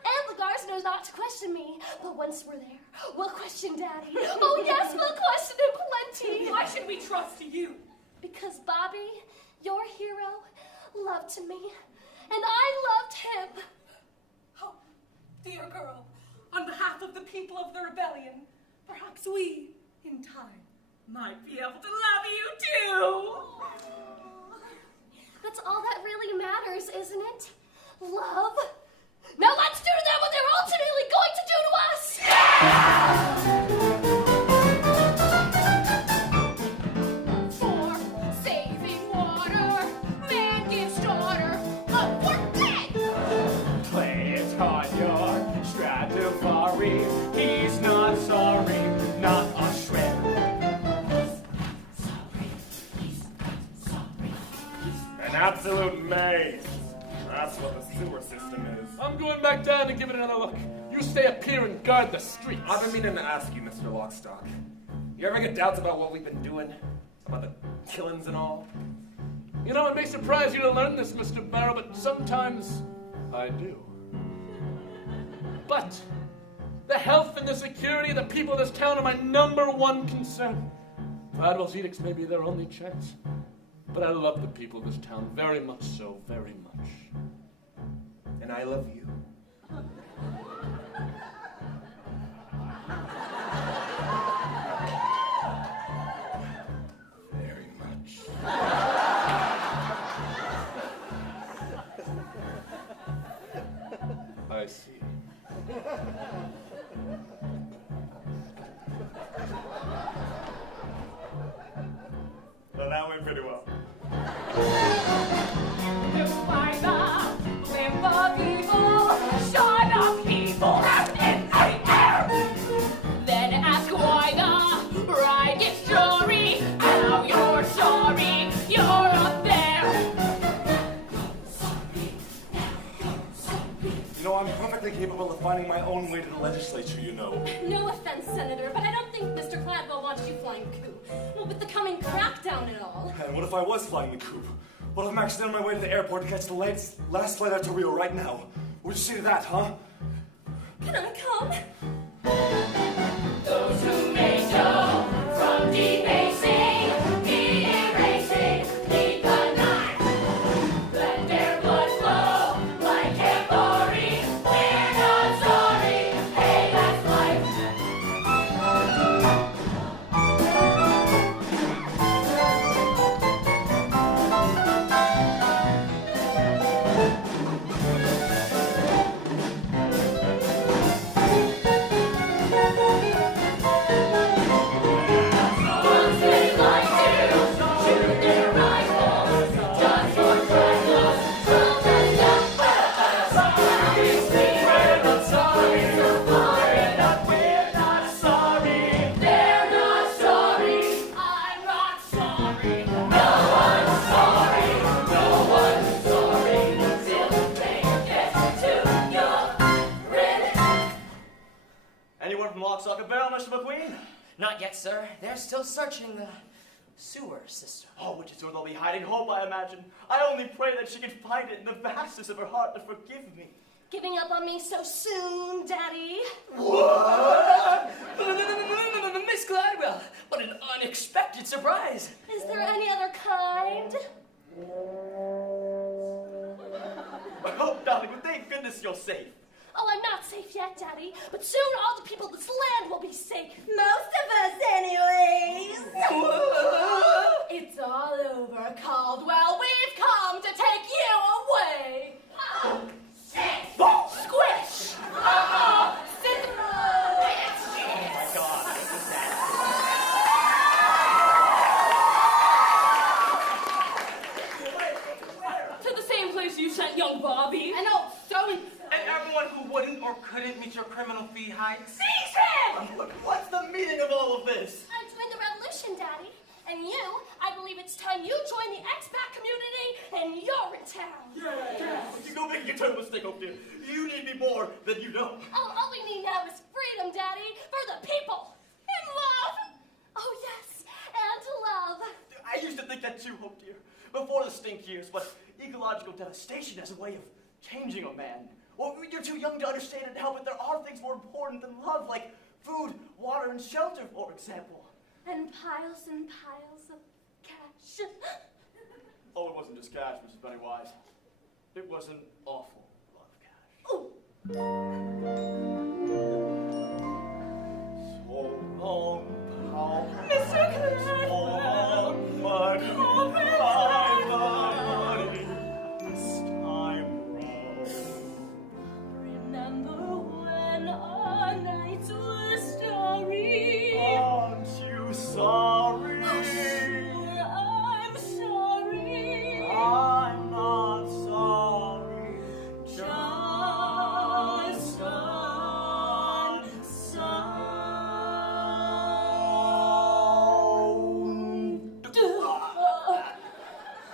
And Lagarce knows not to question me. But once we're there, we'll question Daddy. Oh, yes, we'll question him plenty. Why should we trust you? Because Bobby, your hero, loved me, and I loved him. Oh, dear girl, on behalf of the people of the rebellion, perhaps we, in time, might be able to love you too. That's all that really matters, isn't it? Love. Now let's do to them what they're ultimately going to do to us! For saving water, man gives daughter up for dead. Play it on your Stradivari. He's not sorry, not a shred. An absolute maze. That's what the sewer system is. I'm going back down to give it another look. You stay up here and guard the streets. I've been meaning to ask you, Mr. Lockstock. You ever get doubts about what we've been doing? About the killings and all? You know, it may surprise you to learn this, Mr. Barrow, but sometimes I do. But the health and the security of the people of this town are my #1 concern. Gladwell's edicts may be their only chance. But I love the people of this town very much so, very much. And I love you. Very much. I see. Well, that went pretty well. Shut up, people! Then ask why the ride gets story. Now you're sorry, you're up there. You know, I'm perfectly capable of finding my own way to the legislature, you know. No offense, Senator, but I don't think Mr. Gladwell wants you flying the coop. Well, with the coming crackdown and all. And what if I was flying the coop? What if I'm actually on my way to the airport to catch the last flight out to Rio right now? What do you say to that, huh? Can I come? Those who may go from debasing, de-erasing, keep the knife. Let their blood flow like Hambori. We're not sorry. Hey, that's life. Once they like to shoot their rifles just for trifles, children don't sorry, we're not sorry, so we're not sorry, they're not sorry, I'm not sorry, no one's sorry, no one's sorry, till they get to your rid. Anyone from Lock, Stock, and Barrel, Mr. McQueen? Not yet, sir. They're still searching the sewer system. Oh, which is where they'll be hiding hope, I imagine. I only pray that she can find it in the vastness of her heart to forgive me. Giving up on me so soon, Daddy? Miss Gladwell, what an unexpected surprise. Is there any other kind? I hope, darling, but thank goodness you're safe. Oh, I'm not safe yet, Daddy, but soon all the people of this land will be safe. Most of us, anyways. It's all over, Caldwell. We've come to take you away. Squish! Sit To the same place you sent young Bobby. I know, so And everyone who wouldn't or couldn't meet your criminal fee hikes. Seize him! What's the meaning of all of this? I'm doing the revolution, Daddy. And you, I believe it's time you join the expat community in Urinetown. You go making a terrible mistake, Hope dear. You need me more than you know. All we need now is freedom, Daddy, for the people. And love. Oh, yes, and love. I used to think that too, Hope dear, before the stink years, but ecological devastation as a way of changing a man. Well, you're too young to understand and help, but there are things more important than love, like food, water, and shelter, for example. And piles of cash. Oh, it wasn't just cash, Mrs. Pennywise. It was an awful lot of cash. Ooh. So long, pal. Mr. Cladwell. So much Oh, money this time round. Remember when our nights were starry? Aren't you sorry? Sure, I'm sorry. I'm not sorry. Just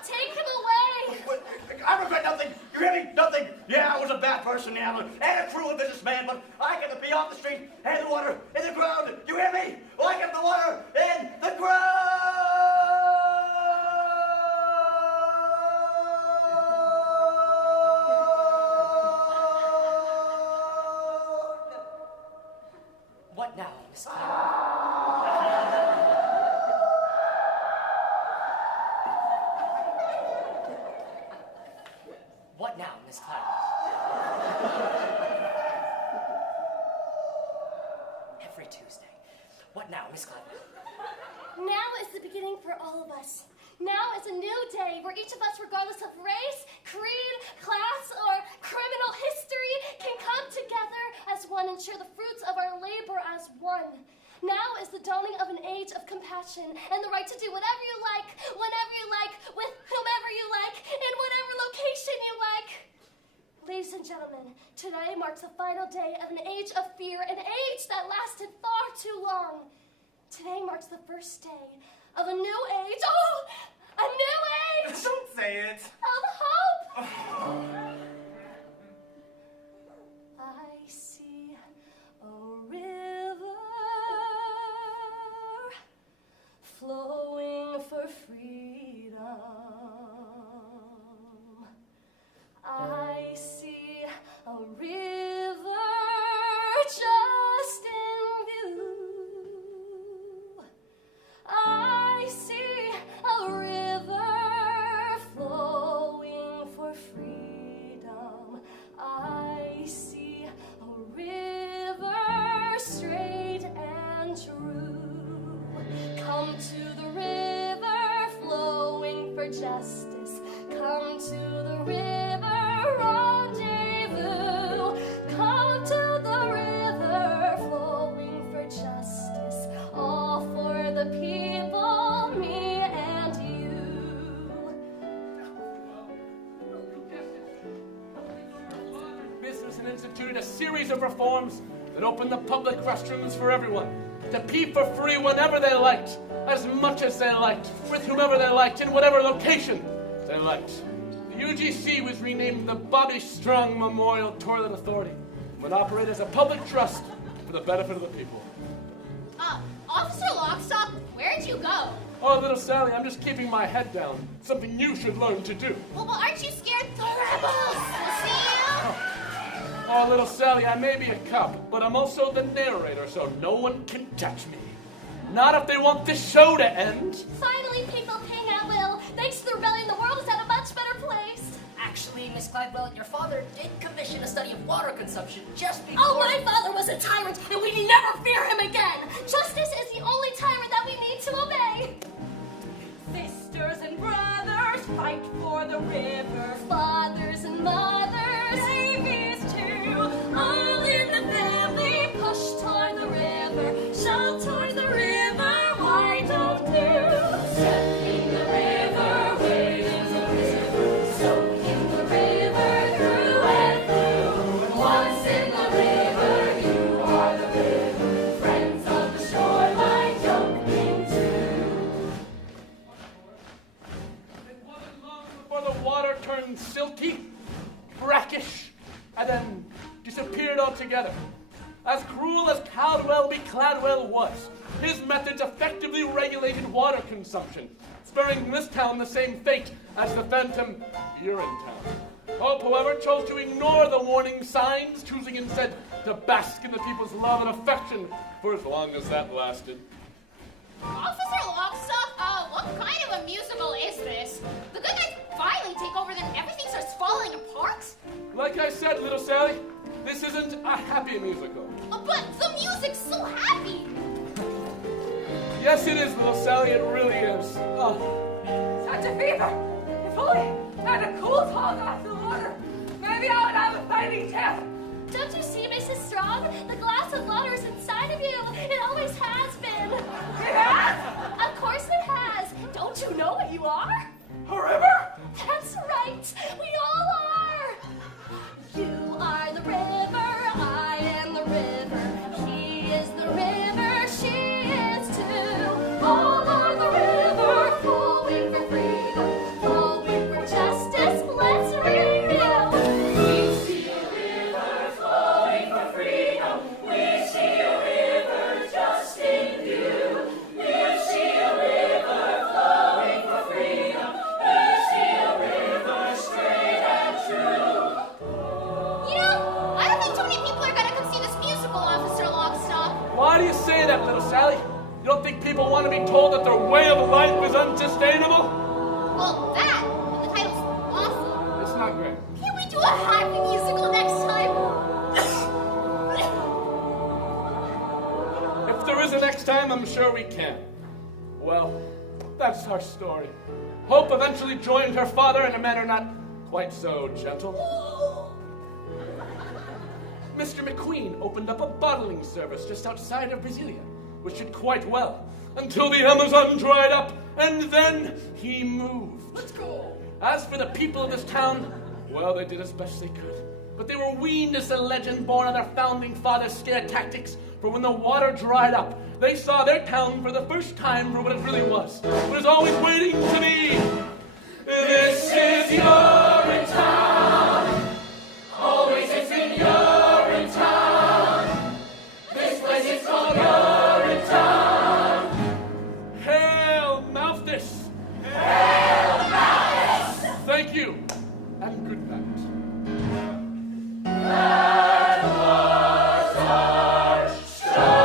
take him away. I regret nothing. You hear me? Nothing. Yeah, I was a bad person, yeah, and a cruel businessman, but I kept the pee off the street and the water in the ground. You hear me? Well, I kept the water in the What now, Miss Cladwell? What now, Miss Cladwell? Every Tuesday. What now, Miss Cladwell? Now is the beginning for all of us. Now is a new day where each of us, regardless of race, creed, class, or criminal history, can come together as one and share the fruits of our labor as one. Now is the dawning of an age of compassion and the right to do whatever you like, whenever you like, with whomever you like, in whatever location you like. Ladies and gentlemen, today marks the final day of an age of fear, an age that lasted far too long. Today marks the first day of a new age. Oh, a new age! Don't say it. Of hope! I see a river flowing for freedom. I see a justice. Come to the river rendezvous. Come to the river flowing for justice. All for the people, me and you. Business and instituted a series of reforms that opened the public restrooms for everyone to pee for free whenever they liked, as much as they liked, with whomever they liked, in whatever location they liked. The UGC was renamed the Bobby Strong Memorial Toilet Authority and would operate as a public trust for the benefit of the people. Officer Lockstock, where'd you go? Oh, little Sally, I'm just keeping my head down. Something you should learn to do. Well, aren't you scared? The rebels will see you. Oh, little Sally, I may be a cop, but I'm also the narrator, so no one can touch me. Not if they want this show to end. Finally, people paying out will. Thanks to the rebellion, the world is at a much better place. Actually, Miss Gladwell, your father did commission a study of water consumption just before... Oh, my father was a tyrant, and we need never fear him again. Justice is the only tyrant that we need to obey. Sisters and brothers, fight for the river. Fathers and mothers, Babies too. all in the family, push toward the river, shout toward the river, why don't you? Step in the river, wade in the river, soak in the river, through and through. Once in the river, you are the river. Friends of the shoreline, jump into. It wasn't long before the water turned silty, brackish, and then disappeared altogether. As cruel as Caldwell B. Cladwell was, his methods effectively regulated water consumption, sparing this town the same fate as the phantom Urinetown. Hope, however, chose to ignore the warning signs, choosing instead to bask in the people's love and affection for as long as that lasted. Officer Lockstock, what kind of a musical is this? The good guys finally take over, then everything starts falling apart? Like I said, little Sally, this isn't a happy musical. But the music's so happy! Yes, it is, little Sally, it really is. Oh. Such a fever. If only I had a cool tall glass of water, maybe I would have a fighting chance. Don't you see, Mrs. Strong? The glass of water is inside of you. It always has been. It has? Of course it has. Don't you know what you are? A river? That's right. We all are. You are the river. I am the river. He is the river. She is too. All are the river, flowing for freedom, flowing for justice. Let's renew. We see a river flowing for freedom. We see a river just in view. We see a river flowing for freedom. We see a river straight and true. You know, I don't think too many people are gonna come see this musical, Officer Lockstock. Why do you say that, little Sally? You don't think people want to be told that their way of life is unsustainable? Well, that, and the title's awful. It's not great. Can't we do a happy musical next time? If there is a next time, I'm sure we can. Well, that's our story. Hope eventually joined her father in a manner not quite so gentle. Mr. McQueen opened up a bottling service just outside of Brasilia, which did quite well, until the Amazon dried up, and then he moved. Let's go. As for the people of this town, well, they did as best they could. But they were weaned as a legend born of their founding fathers' scare tactics, for when the water dried up, they saw their town for the first time for what it really was. It was always waiting to be. This is Urinetown. Always it's in Urinetown. This place is called Urinetown. Hail, Malthus! Hail, Malthus! Thank you, and good night. That was our show.